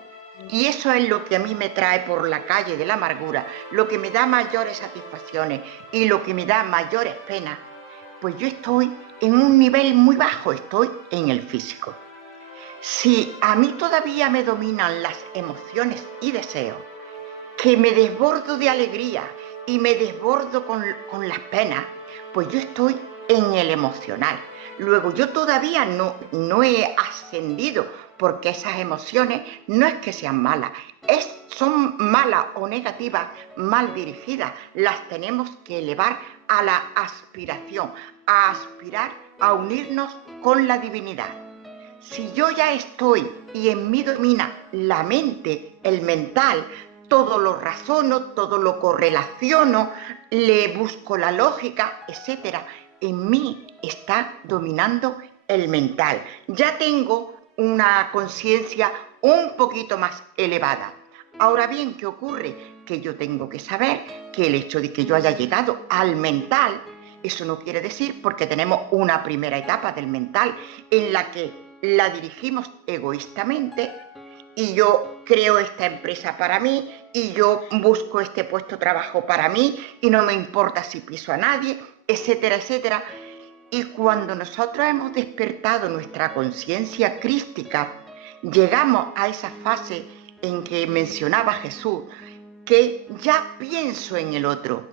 y eso es lo que a mí me trae por la calle de la amargura, lo que me da mayores satisfacciones y lo que me da mayores penas, pues yo estoy en un nivel muy bajo, estoy en el físico. Si a mí todavía me dominan las emociones y deseos, que me desbordo de alegría y me desbordo con las penas, pues yo estoy en el emocional. Luego yo todavía no he ascendido, porque esas emociones no es que sean malas, son malas o negativas, mal dirigidas. Las tenemos que elevar a la aspiración, a aspirar a unirnos con la divinidad. Si yo ya estoy y en mí domina la mente, el mental, todo lo razono, todo lo correlaciono, le busco la lógica, etc. En mí está dominando el mental. Ya tengo una conciencia un poquito más elevada. Ahora bien, ¿qué ocurre? Que yo tengo que saber que el hecho de que yo haya llegado al mental, eso no quiere decir, porque tenemos una primera etapa del mental en la que la dirigimos egoístamente, y yo creo esta empresa para mí, y yo busco este puesto de trabajo para mí, y no me importa si piso a nadie, etcétera, etcétera. Y cuando nosotros hemos despertado nuestra conciencia crística, llegamos a esa fase en que mencionaba Jesús, que ya pienso en el otro.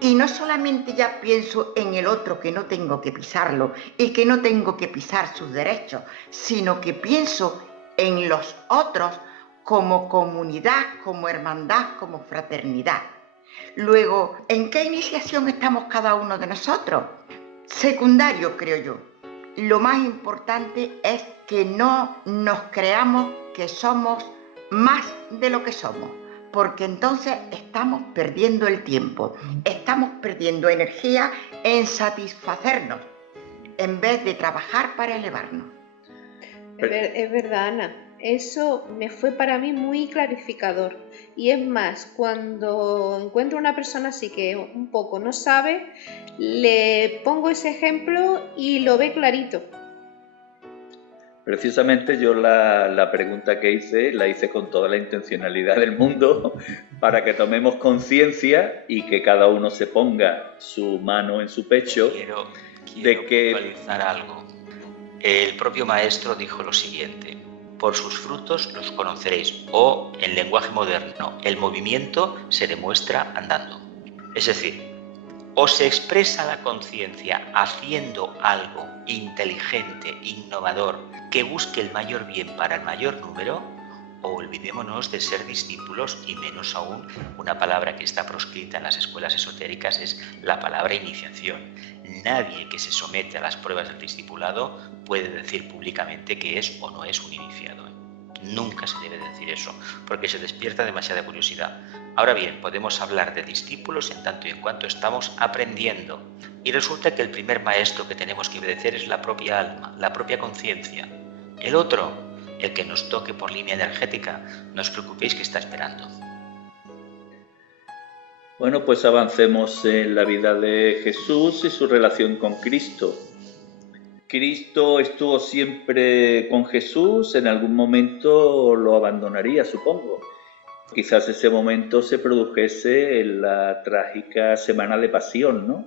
Y no solamente ya pienso en el otro, que no tengo que pisarlo y que no tengo que pisar sus derechos, sino que pienso en los otros como comunidad, como hermandad, como fraternidad. Luego, ¿en qué iniciación estamos cada uno de nosotros? Secundario, creo yo. Lo más importante es que no nos creamos que somos más de lo que somos, porque entonces estamos perdiendo el tiempo, estamos perdiendo energía en satisfacernos en vez de trabajar para elevarnos. Es verdad, Ana. Eso me fue para mí muy clarificador. Y es más, cuando encuentro una persona así que un poco no sabe, le pongo ese ejemplo y lo ve clarito. Precisamente yo la pregunta que hice, la hice con toda la intencionalidad del mundo para que tomemos conciencia y que cada uno se ponga su mano en su pecho. Quiero de que puntualizar algo. El propio maestro dijo lo siguiente: por sus frutos los conoceréis, o en lenguaje moderno, el movimiento se demuestra andando. Es decir, o se expresa la conciencia haciendo algo inteligente, innovador, que busque el mayor bien para el mayor número, o olvidémonos de ser discípulos, y menos aún una palabra que está proscrita en las escuelas esotéricas es la palabra iniciación. Nadie que se somete a las pruebas del discipulado puede decir públicamente que es o no es un iniciado. Nunca se debe decir eso, porque se despierta demasiada curiosidad. Ahora bien, podemos hablar de discípulos en tanto y en cuanto estamos aprendiendo. Y resulta que el primer maestro que tenemos que obedecer es la propia alma, la propia conciencia. El otro, el que nos toque por línea energética, no os preocupéis que está esperando. Bueno, pues avancemos en la vida de Jesús y su relación con Cristo. Cristo estuvo siempre con Jesús, en algún momento lo abandonaría, supongo. Quizás ese momento se produjese en la trágica Semana de Pasión, ¿no?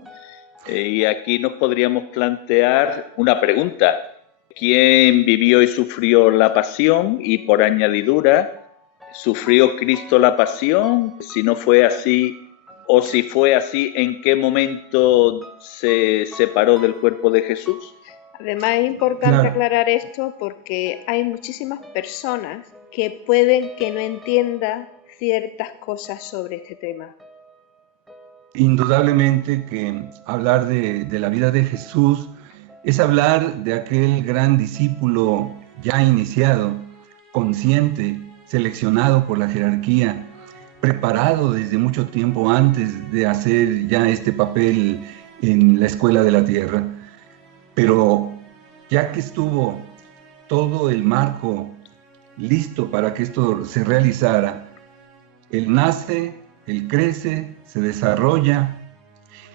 Y aquí nos podríamos plantear una pregunta. ¿Quién vivió y sufrió la pasión? Y por añadidura, ¿sufrió Cristo la pasión? Si no fue así, o si fue así, ¿en qué momento se separó del cuerpo de Jesús? Además es importante aclarar esto porque hay muchísimas personas que pueden que no entiendan ciertas cosas sobre este tema. Indudablemente que hablar de la vida de Jesús es hablar de aquel gran discípulo ya iniciado, consciente, seleccionado por la jerarquía, preparado desde mucho tiempo antes de hacer ya este papel en la escuela de la tierra. Pero ya que estuvo todo el marco listo para que esto se realizara, Él nace, él crece, se desarrolla,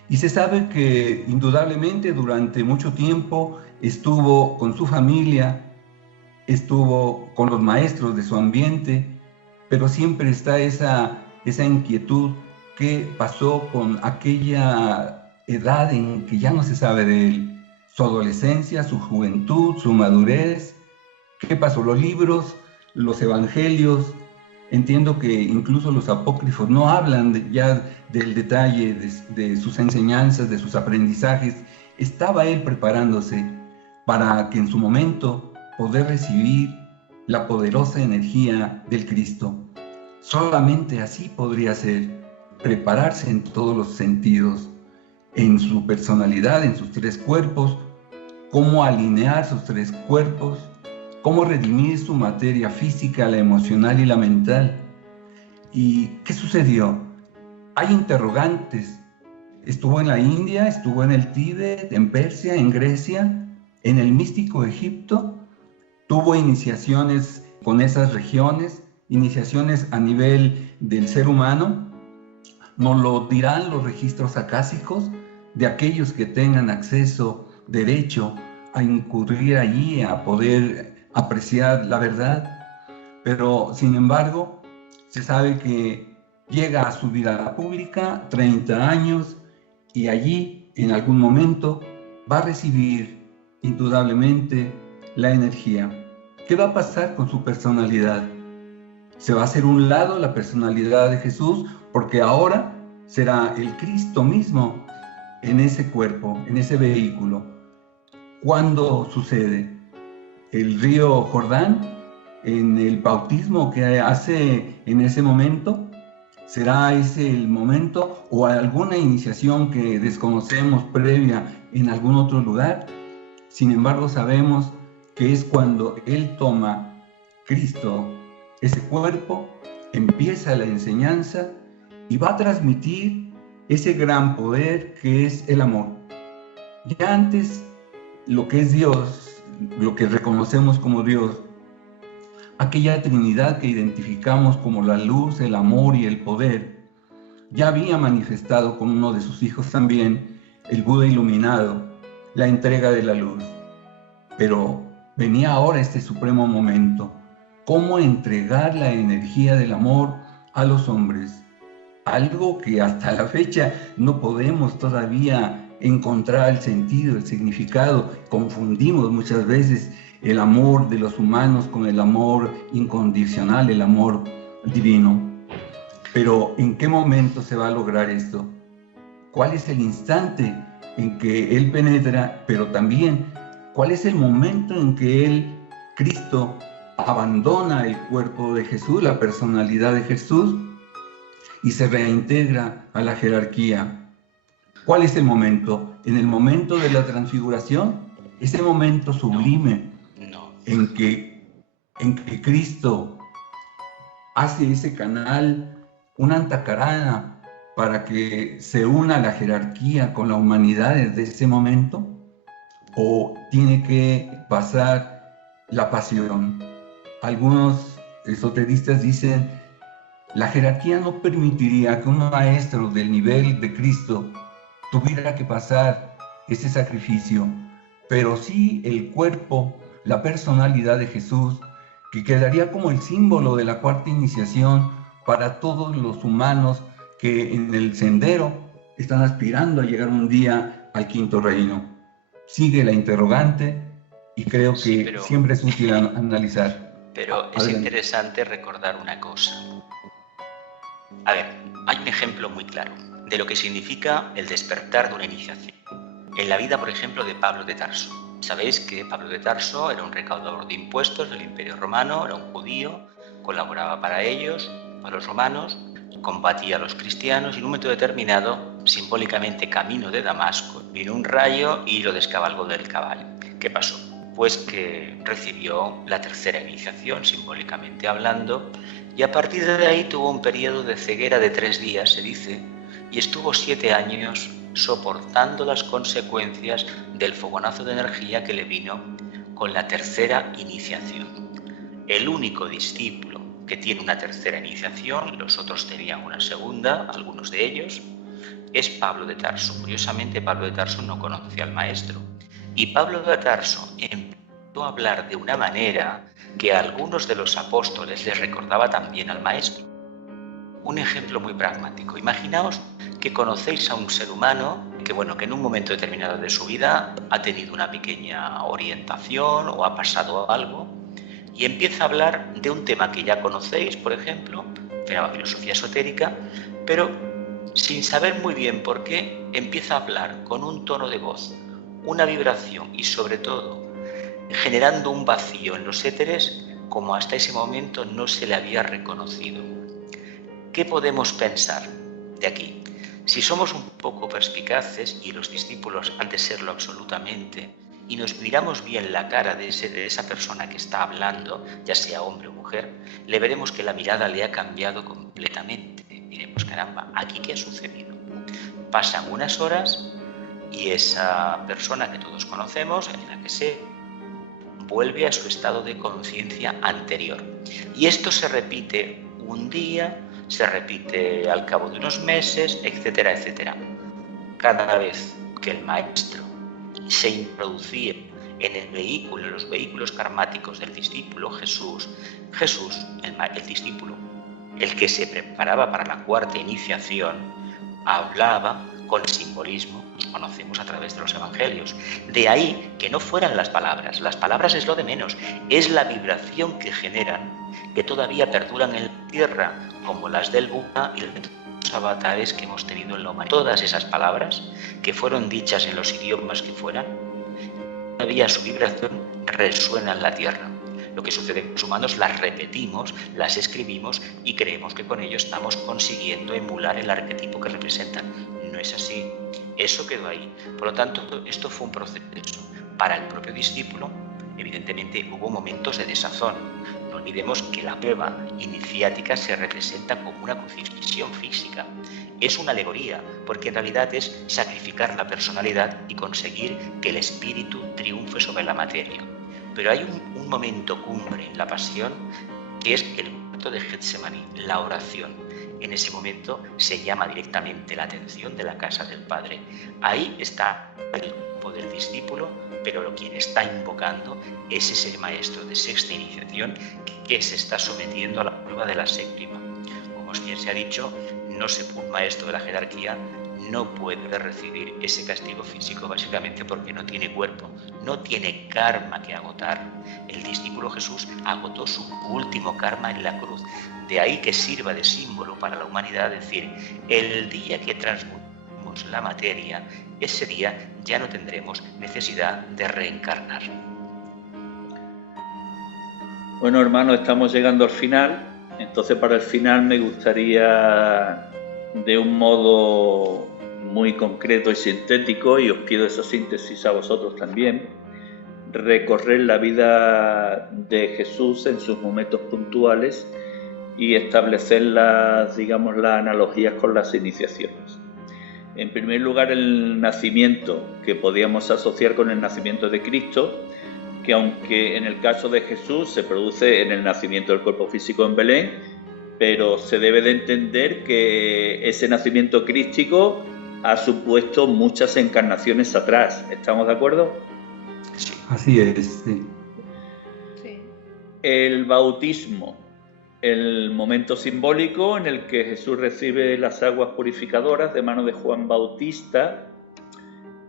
y se sabe que indudablemente durante mucho tiempo estuvo con su familia, estuvo con los maestros de su ambiente, pero siempre está esa inquietud. ¿Qué pasó con aquella edad en que ya no se sabe de él? Su adolescencia, su juventud, su madurez. ¿Qué pasó? Los libros, los evangelios, entiendo que incluso los apócrifos no hablan ya del detalle de sus enseñanzas, de sus aprendizajes. Estaba él preparándose para que en su momento poder recibir la poderosa energía del Cristo. Solamente así podría ser, prepararse en todos los sentidos, en su personalidad, en sus tres cuerpos, cómo alinear sus tres cuerpos, cómo redimir su materia física, la emocional y la mental. ¿Y qué sucedió? Hay interrogantes. Estuvo en la India, estuvo en el Tíbet, en Persia, en Grecia, en el místico Egipto. Tuvo iniciaciones con esas regiones, iniciaciones a nivel del ser humano. Nos lo dirán los registros acásicos de aquellos que tengan acceso, derecho a incurrir allí, a poder apreciar la verdad. Pero, sin embargo, se sabe que llega a su vida pública, 30 años, y allí, en algún momento, va a recibir indudablemente la energía. ¿Qué va a pasar con su personalidad? Se va a hacer un lado la personalidad de Jesús, porque ahora será el Cristo mismo en ese cuerpo, en ese vehículo. ¿Cuándo sucede? El río Jordán, en el bautismo que hace en ese momento, ¿será ese el momento o alguna iniciación que desconocemos previa en algún otro lugar? Sin embargo, sabemos que es cuando Él toma Cristo, ese cuerpo, empieza la enseñanza y va a transmitir ese gran poder que es el amor. Ya antes, lo que es Dios, lo que reconocemos como Dios, aquella Trinidad que identificamos como la luz, el amor y el poder, ya había manifestado con uno de sus hijos también, el Buda iluminado, la entrega de la luz. Pero venía ahora este supremo momento, cómo entregar la energía del amor a los hombres, algo que hasta la fecha no podemos todavía encontrar el sentido, el significado. Confundimos muchas veces el amor de los humanos con el amor incondicional, el amor divino. Pero ¿en qué momento se va a lograr esto? ¿Cuál es el instante en que Él penetra? Pero también, ¿cuál es el momento en que Él, Cristo, abandona el cuerpo de Jesús, la personalidad de Jesús, y se reintegra a la jerarquía? ¿Cuál es el momento? En el momento de la transfiguración, ese momento sublime en que Cristo hace ese canal, una antacarana, para que se una la jerarquía con la humanidad desde ese momento, o tiene que pasar la pasión. Algunos esoteristas dicen, la jerarquía no permitiría que un maestro del nivel de Cristo tuviera que pasar ese sacrificio, pero sí el cuerpo, la personalidad de Jesús, que quedaría como el símbolo de la cuarta iniciación para todos los humanos que en el sendero están aspirando a llegar un día al quinto reino. Sigue la interrogante y creo que siempre es útil analizar. Pero es interesante recordar una cosa. A ver, hay un ejemplo muy claro de lo que significa el despertar de una iniciación. En la vida, por ejemplo, de Pablo de Tarso. Sabéis que Pablo de Tarso era un recaudador de impuestos del Imperio Romano, era un judío, colaboraba para ellos, para los romanos, combatía a los cristianos y en un momento determinado, simbólicamente camino de Damasco, vino un rayo y lo descabalgó del caballo. ¿Qué pasó? Pues que recibió la tercera iniciación, simbólicamente hablando, y a partir de ahí tuvo un periodo de ceguera de 3 días, se dice, y estuvo 7 años soportando las consecuencias del fogonazo de energía que le vino con la tercera iniciación. El único discípulo que tiene una tercera iniciación, los otros tenían una segunda, algunos de ellos, es Pablo de Tarso. Curiosamente, Pablo de Tarso no conocía al maestro. Y Pablo de Tarso empezó a hablar de una manera que a algunos de los apóstoles les recordaba también al maestro. Un ejemplo muy pragmático. Imaginaos que conocéis a un ser humano que en un momento determinado de su vida ha tenido una pequeña orientación o ha pasado algo y empieza a hablar de un tema que ya conocéis, por ejemplo, la filosofía esotérica, pero sin saber muy bien por qué, empieza a hablar con un tono de voz, una vibración y sobre todo generando un vacío en los éteres como hasta ese momento no se le había reconocido. ¿Qué podemos pensar de aquí? Si somos un poco perspicaces, y los discípulos han de serlo absolutamente, y nos miramos bien la cara de esa persona que está hablando, ya sea hombre o mujer, le veremos que la mirada le ha cambiado completamente. Diremos, caramba, ¿aquí qué ha sucedido? Pasan unas horas y esa persona que todos conocemos, en la que sé, vuelve a su estado de conciencia anterior. Y esto se repite un día, se repite al cabo de unos meses, etcétera, etcétera. Cada vez que el maestro se introducía en el vehículo, en los vehículos karmáticos del discípulo Jesús, el discípulo, el que se preparaba para la cuarta iniciación, hablaba con simbolismo, los conocemos a través de los evangelios. De ahí que no fueran las palabras es lo de menos, es la vibración que generan, que todavía perduran en la tierra, como las del Buda y los avatares que hemos tenido en la humanidad. Todas esas palabras que fueron dichas en los idiomas que fueran, todavía su vibración resuena en la tierra. Lo que sucede con los humanos, las repetimos, las escribimos y creemos que con ello estamos consiguiendo emular el arquetipo que representan. No es así. Eso quedó ahí. Por lo tanto, esto fue un proceso. Para el propio discípulo, evidentemente hubo momentos de desazón. No olvidemos que la prueba iniciática se representa como una crucifixión física. Es una alegoría, porque en realidad es sacrificar la personalidad y conseguir que el espíritu triunfe sobre la materia. Pero hay un momento cumbre en la pasión, que es el momento de Getsemaní, la oración. En ese momento se llama directamente la atención de la casa del Padre. Ahí está el grupo del discípulo, pero quien está invocando es ese maestro de sexta iniciación que se está sometiendo a la prueba de la séptima. Como bien se ha dicho, un maestro de la jerarquía no puede recibir ese castigo físico básicamente porque no tiene cuerpo, no tiene karma que agotar. El discípulo Jesús agotó su último karma en la cruz. De ahí que sirva de símbolo para la humanidad, decir, el día que transmutemos la materia, ese día ya no tendremos necesidad de reencarnar. Bueno, hermanos, estamos llegando al final. Entonces, para el final me gustaría, de un modo muy concreto y sintético, y os pido esa síntesis a vosotros también, recorrer la vida de Jesús en sus momentos puntuales y establecer las analogías con las iniciaciones. En primer lugar, el nacimiento, que podíamos asociar con el nacimiento de Cristo, que aunque en el caso de Jesús se produce en el nacimiento del cuerpo físico en Belén, pero se debe de entender que ese nacimiento crístico ha supuesto muchas encarnaciones atrás. ¿Estamos de acuerdo? Sí. Así es, sí. Sí. El bautismo, el momento simbólico en el que Jesús recibe las aguas purificadoras de mano de Juan Bautista,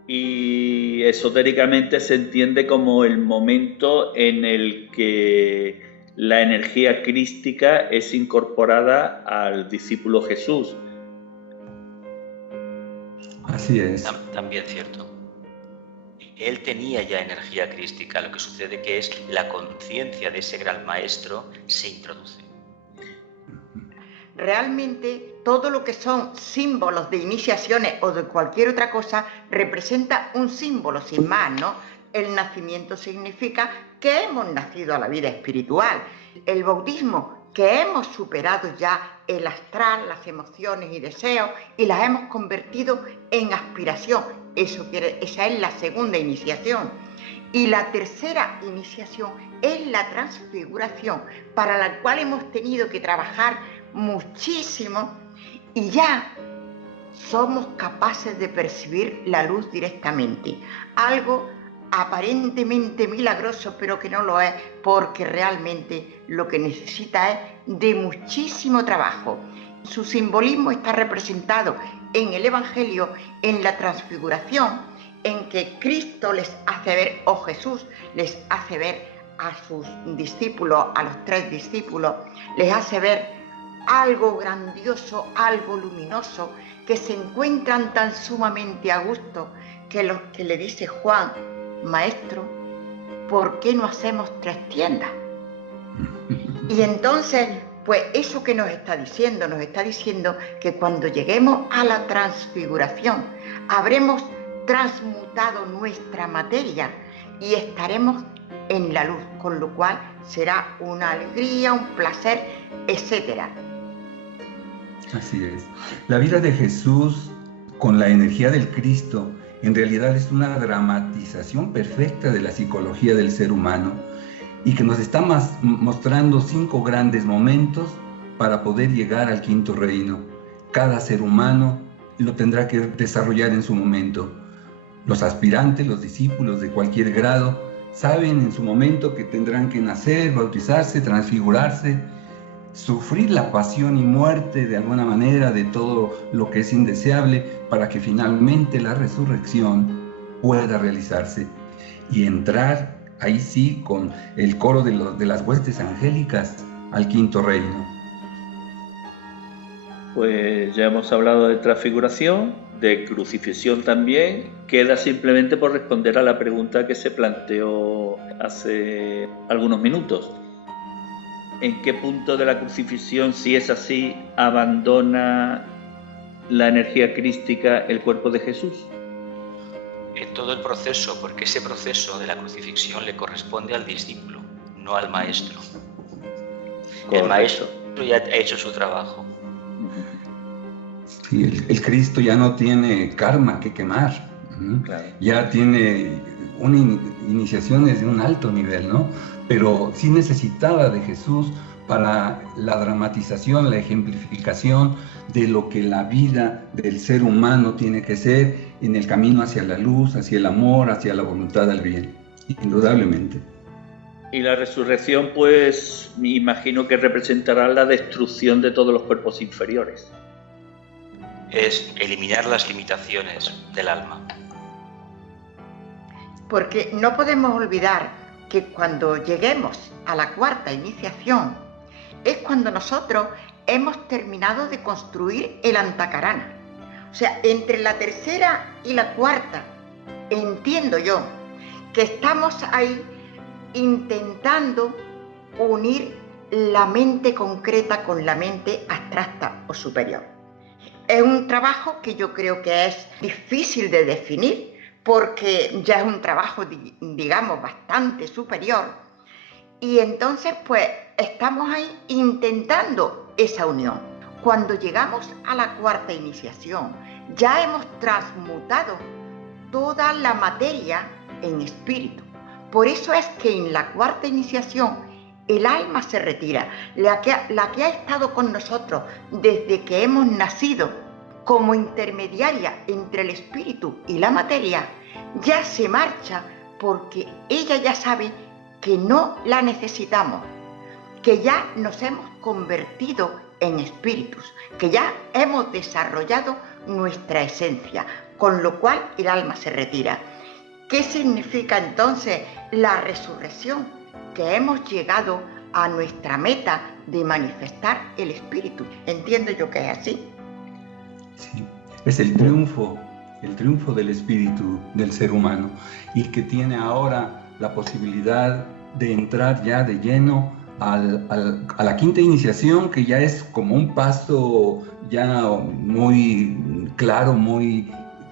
y esotéricamente se entiende como el momento en el que la energía crística es incorporada al discípulo Jesús. Así es. También cierto. Él tenía ya energía crística, lo que sucede que es la conciencia de ese gran maestro se introduce. Realmente todo lo que son símbolos de iniciaciones o de cualquier otra cosa representa un símbolo sin más, ¿no? El nacimiento significa que hemos nacido a la vida espiritual. El bautismo, que hemos superado ya el astral, las emociones y deseos y las hemos convertido en aspiración. Esa es la segunda iniciación. Y la tercera iniciación es la transfiguración, para la cual hemos tenido que trabajar muchísimo y ya somos capaces de percibir la luz directamente. Algo aparentemente milagroso, pero que no lo es, porque realmente lo que necesita es de muchísimo trabajo. Su simbolismo está representado en el Evangelio, en la transfiguración, en que Cristo les hace ver, o Jesús les hace ver a sus discípulos, a los 3 discípulos, les hace ver algo grandioso, algo luminoso, que se encuentran tan sumamente a gusto, que lo que le dice Juan: Maestro, ¿por qué no hacemos 3 tiendas? Y entonces, pues eso que nos está diciendo que cuando lleguemos a la transfiguración, habremos transmutado nuestra materia y estaremos en la luz, con lo cual será una alegría, un placer, etcétera. Así es. La vida de Jesús con la energía del Cristo en realidad es una dramatización perfecta de la psicología del ser humano y que nos está mostrando 5 grandes momentos para poder llegar al quinto reino. Cada ser humano lo tendrá que desarrollar en su momento. Los aspirantes, los discípulos de cualquier grado, saben en su momento que tendrán que nacer, bautizarse, transfigurarse, sufrir la pasión y muerte de alguna manera de todo lo que es indeseable para que finalmente la resurrección pueda realizarse y entrar ahí sí con el coro de las huestes angélicas al quinto reino. Pues ya hemos hablado de transfiguración, de crucifixión también. Queda simplemente por responder a la pregunta que se planteó hace algunos minutos. ¿En qué punto de la crucifixión, si es así, abandona la energía crística el cuerpo de Jesús? En todo el proceso, porque ese proceso de la crucifixión le corresponde al discípulo, no al maestro. Correcto. El maestro ya ha hecho su trabajo. Sí, el Cristo ya no tiene karma que quemar. Claro. Ya tiene iniciaciones de un alto nivel, ¿no? Pero sí necesitaba de Jesús para la dramatización, la ejemplificación de lo que la vida del ser humano tiene que ser en el camino hacia la luz, hacia el amor, hacia la voluntad del bien, indudablemente. Y la resurrección, pues, me imagino que representará la destrucción de todos los cuerpos inferiores. Es eliminar las limitaciones del alma. Porque no podemos olvidar que cuando lleguemos a la cuarta iniciación es cuando nosotros hemos terminado de construir el Antakarana. O sea, entre la tercera y la cuarta, entiendo yo que estamos ahí intentando unir la mente concreta con la mente abstracta o superior. Es un trabajo que yo creo que es difícil de definir, porque ya es un trabajo, digamos, bastante superior. Y entonces, pues, estamos ahí intentando esa unión. Cuando llegamos a la cuarta iniciación, ya hemos transmutado toda la materia en espíritu. Por eso es que en la cuarta iniciación el alma se retira, la que ha estado con nosotros desde que hemos nacido como intermediaria entre el espíritu y la materia, ya se marcha porque ella ya sabe que no la necesitamos, que ya nos hemos convertido en espíritus, que ya hemos desarrollado nuestra esencia, con lo cual el alma se retira. ¿Qué significa entonces la resurrección? Que hemos llegado a nuestra meta de manifestar el espíritu. Entiendo yo que es así. Sí, es el triunfo del espíritu del ser humano y que tiene ahora la posibilidad de entrar ya de lleno a la quinta iniciación, que ya es como un paso ya muy claro,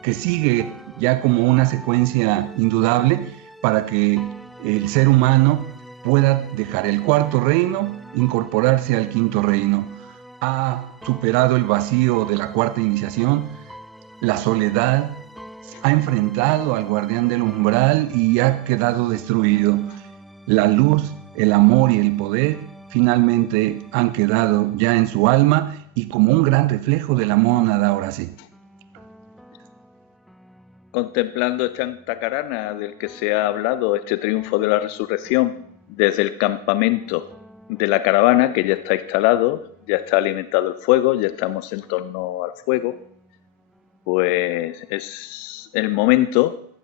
que sigue ya como una secuencia indudable para que el ser humano pueda dejar el cuarto reino, incorporarse al quinto reino. Ha superado el vacío de la cuarta iniciación, la soledad, ha enfrentado al guardián del umbral y ha quedado destruido. La luz, el amor y el poder finalmente han quedado ya en su alma y como un gran reflejo de la mónada ahora sí. Contemplando esta antacarana del que se ha hablado, este triunfo de la resurrección, desde el campamento de la caravana, que ya está instalado, ya está alimentado el fuego, ya estamos en torno al fuego, pues es el momento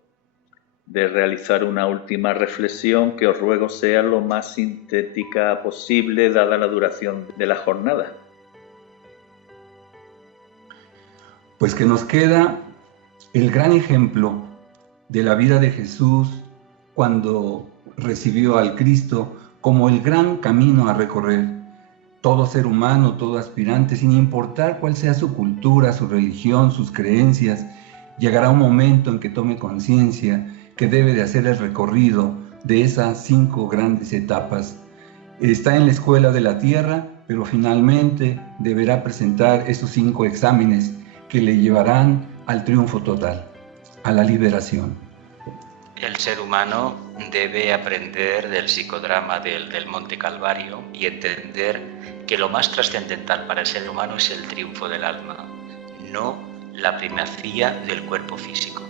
de realizar una última reflexión que os ruego sea lo más sintética posible, dada la duración de la jornada. Pues que nos queda el gran ejemplo de la vida de Jesús cuando recibió al Cristo como el gran camino a recorrer. Todo ser humano, todo aspirante, sin importar cuál sea su cultura, su religión, sus creencias, llegará un momento en que tome conciencia que debe de hacer el recorrido de esas 5 grandes etapas. Está en la escuela de la tierra, pero finalmente deberá presentar esos 5 exámenes que le llevarán al triunfo total, a la liberación. El ser humano debe aprender del psicodrama del Monte Calvario y entender que lo más trascendental para el ser humano es el triunfo del alma, no la primacía del cuerpo físico.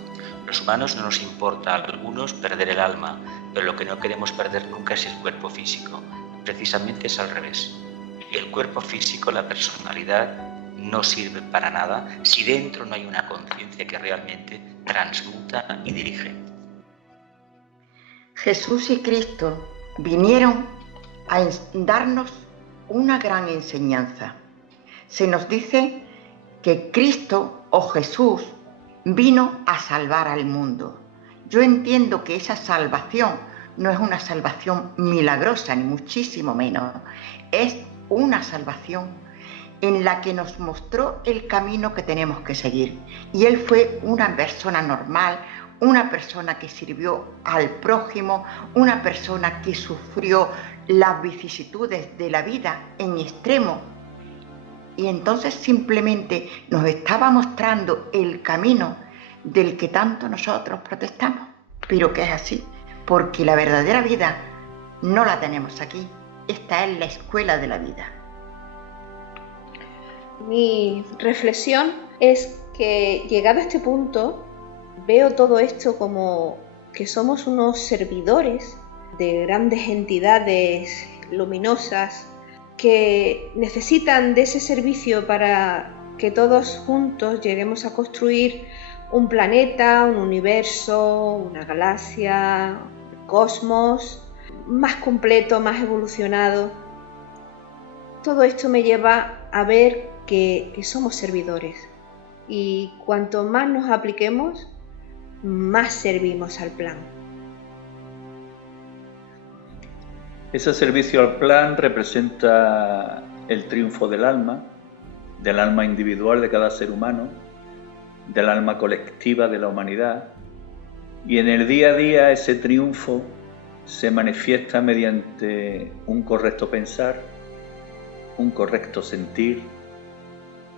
Los humanos no nos importa a algunos perder el alma, pero lo que no queremos perder nunca es el cuerpo físico. Precisamente es al revés. El cuerpo físico, la personalidad, no sirve para nada si dentro no hay una conciencia que realmente transmuta y dirige. Jesús y Cristo vinieron a darnos una gran enseñanza. Se nos dice que Cristo o Jesús vino a salvar al mundo. Yo entiendo que esa salvación no es una salvación milagrosa, ni muchísimo menos. Es una salvación en la que nos mostró el camino que tenemos que seguir. Y Él fue una persona normal, una persona que sirvió al prójimo, una persona que sufrió las vicisitudes de la vida en extremo. Y entonces simplemente nos estaba mostrando el camino del que tanto nosotros protestamos, pero que es así, porque la verdadera vida no la tenemos aquí. Esta es la escuela de la vida. Mi reflexión es que, llegado a este punto, veo todo esto como que somos unos servidores de grandes entidades luminosas que necesitan de ese servicio para que todos juntos lleguemos a construir un planeta, un universo, una galaxia, un cosmos más completo, más evolucionado. Todo esto me lleva a ver que somos servidores y cuanto más nos apliquemos, más servimos al plan. Ese servicio al plan representa el triunfo del alma individual de cada ser humano, del alma colectiva de la humanidad, y en el día a día ese triunfo se manifiesta mediante un correcto pensar, un correcto sentir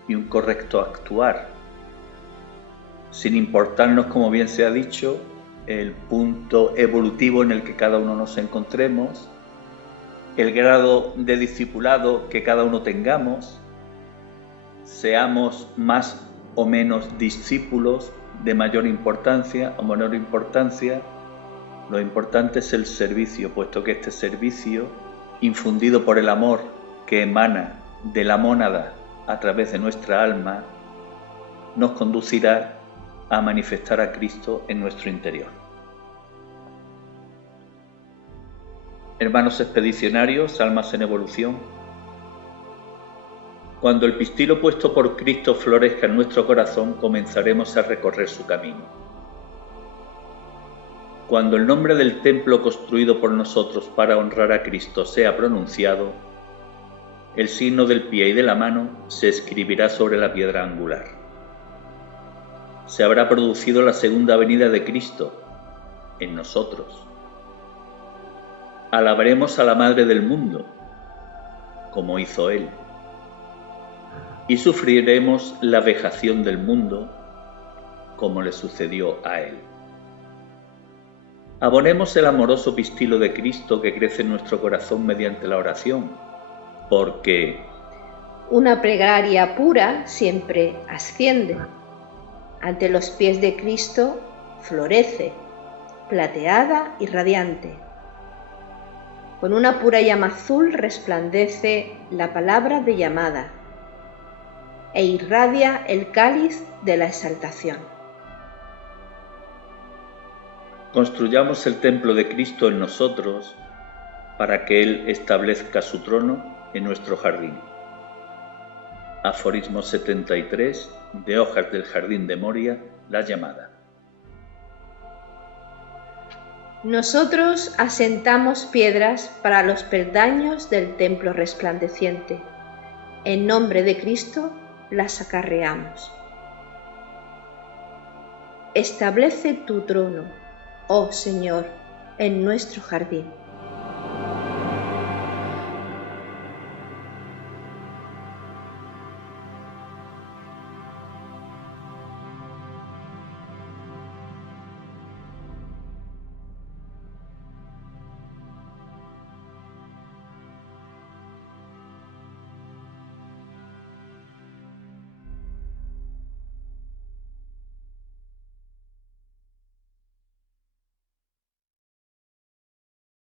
y un correcto actuar, sin importarnos, como bien se ha dicho, el punto evolutivo en el que cada uno nos encontremos, el grado de discipulado que cada uno tengamos, seamos más o menos discípulos de mayor importancia o menor importancia. Lo importante es el servicio, puesto que este servicio, infundido por el amor que emana de la mónada a través de nuestra alma, nos conducirá a manifestar a Cristo en nuestro interior. Hermanos expedicionarios, almas en evolución, cuando el pistilo puesto por Cristo florezca en nuestro corazón, comenzaremos a recorrer su camino. Cuando el nombre del templo construido por nosotros para honrar a Cristo sea pronunciado, el signo del pie y de la mano se escribirá sobre la piedra angular. Se habrá producido la segunda venida de Cristo en nosotros. Alabaremos a la Madre del mundo, como hizo Él, y sufriremos la vejación del mundo, como le sucedió a él. Abonemos el amoroso pistilo de Cristo que crece en nuestro corazón mediante la oración, porque una plegaria pura siempre asciende. Ante los pies de Cristo florece, plateada y radiante. Con una pura llama azul resplandece la palabra de llamada e irradia el cáliz de la exaltación. Construyamos el templo de Cristo en nosotros para que Él establezca su trono en nuestro jardín. Aforismo 73 de Hojas del Jardín de Moria, la llamada. Nosotros asentamos piedras para los peldaños del templo resplandeciente. En nombre de Cristo las acarreamos. Establece tu trono, oh Señor, en nuestro jardín.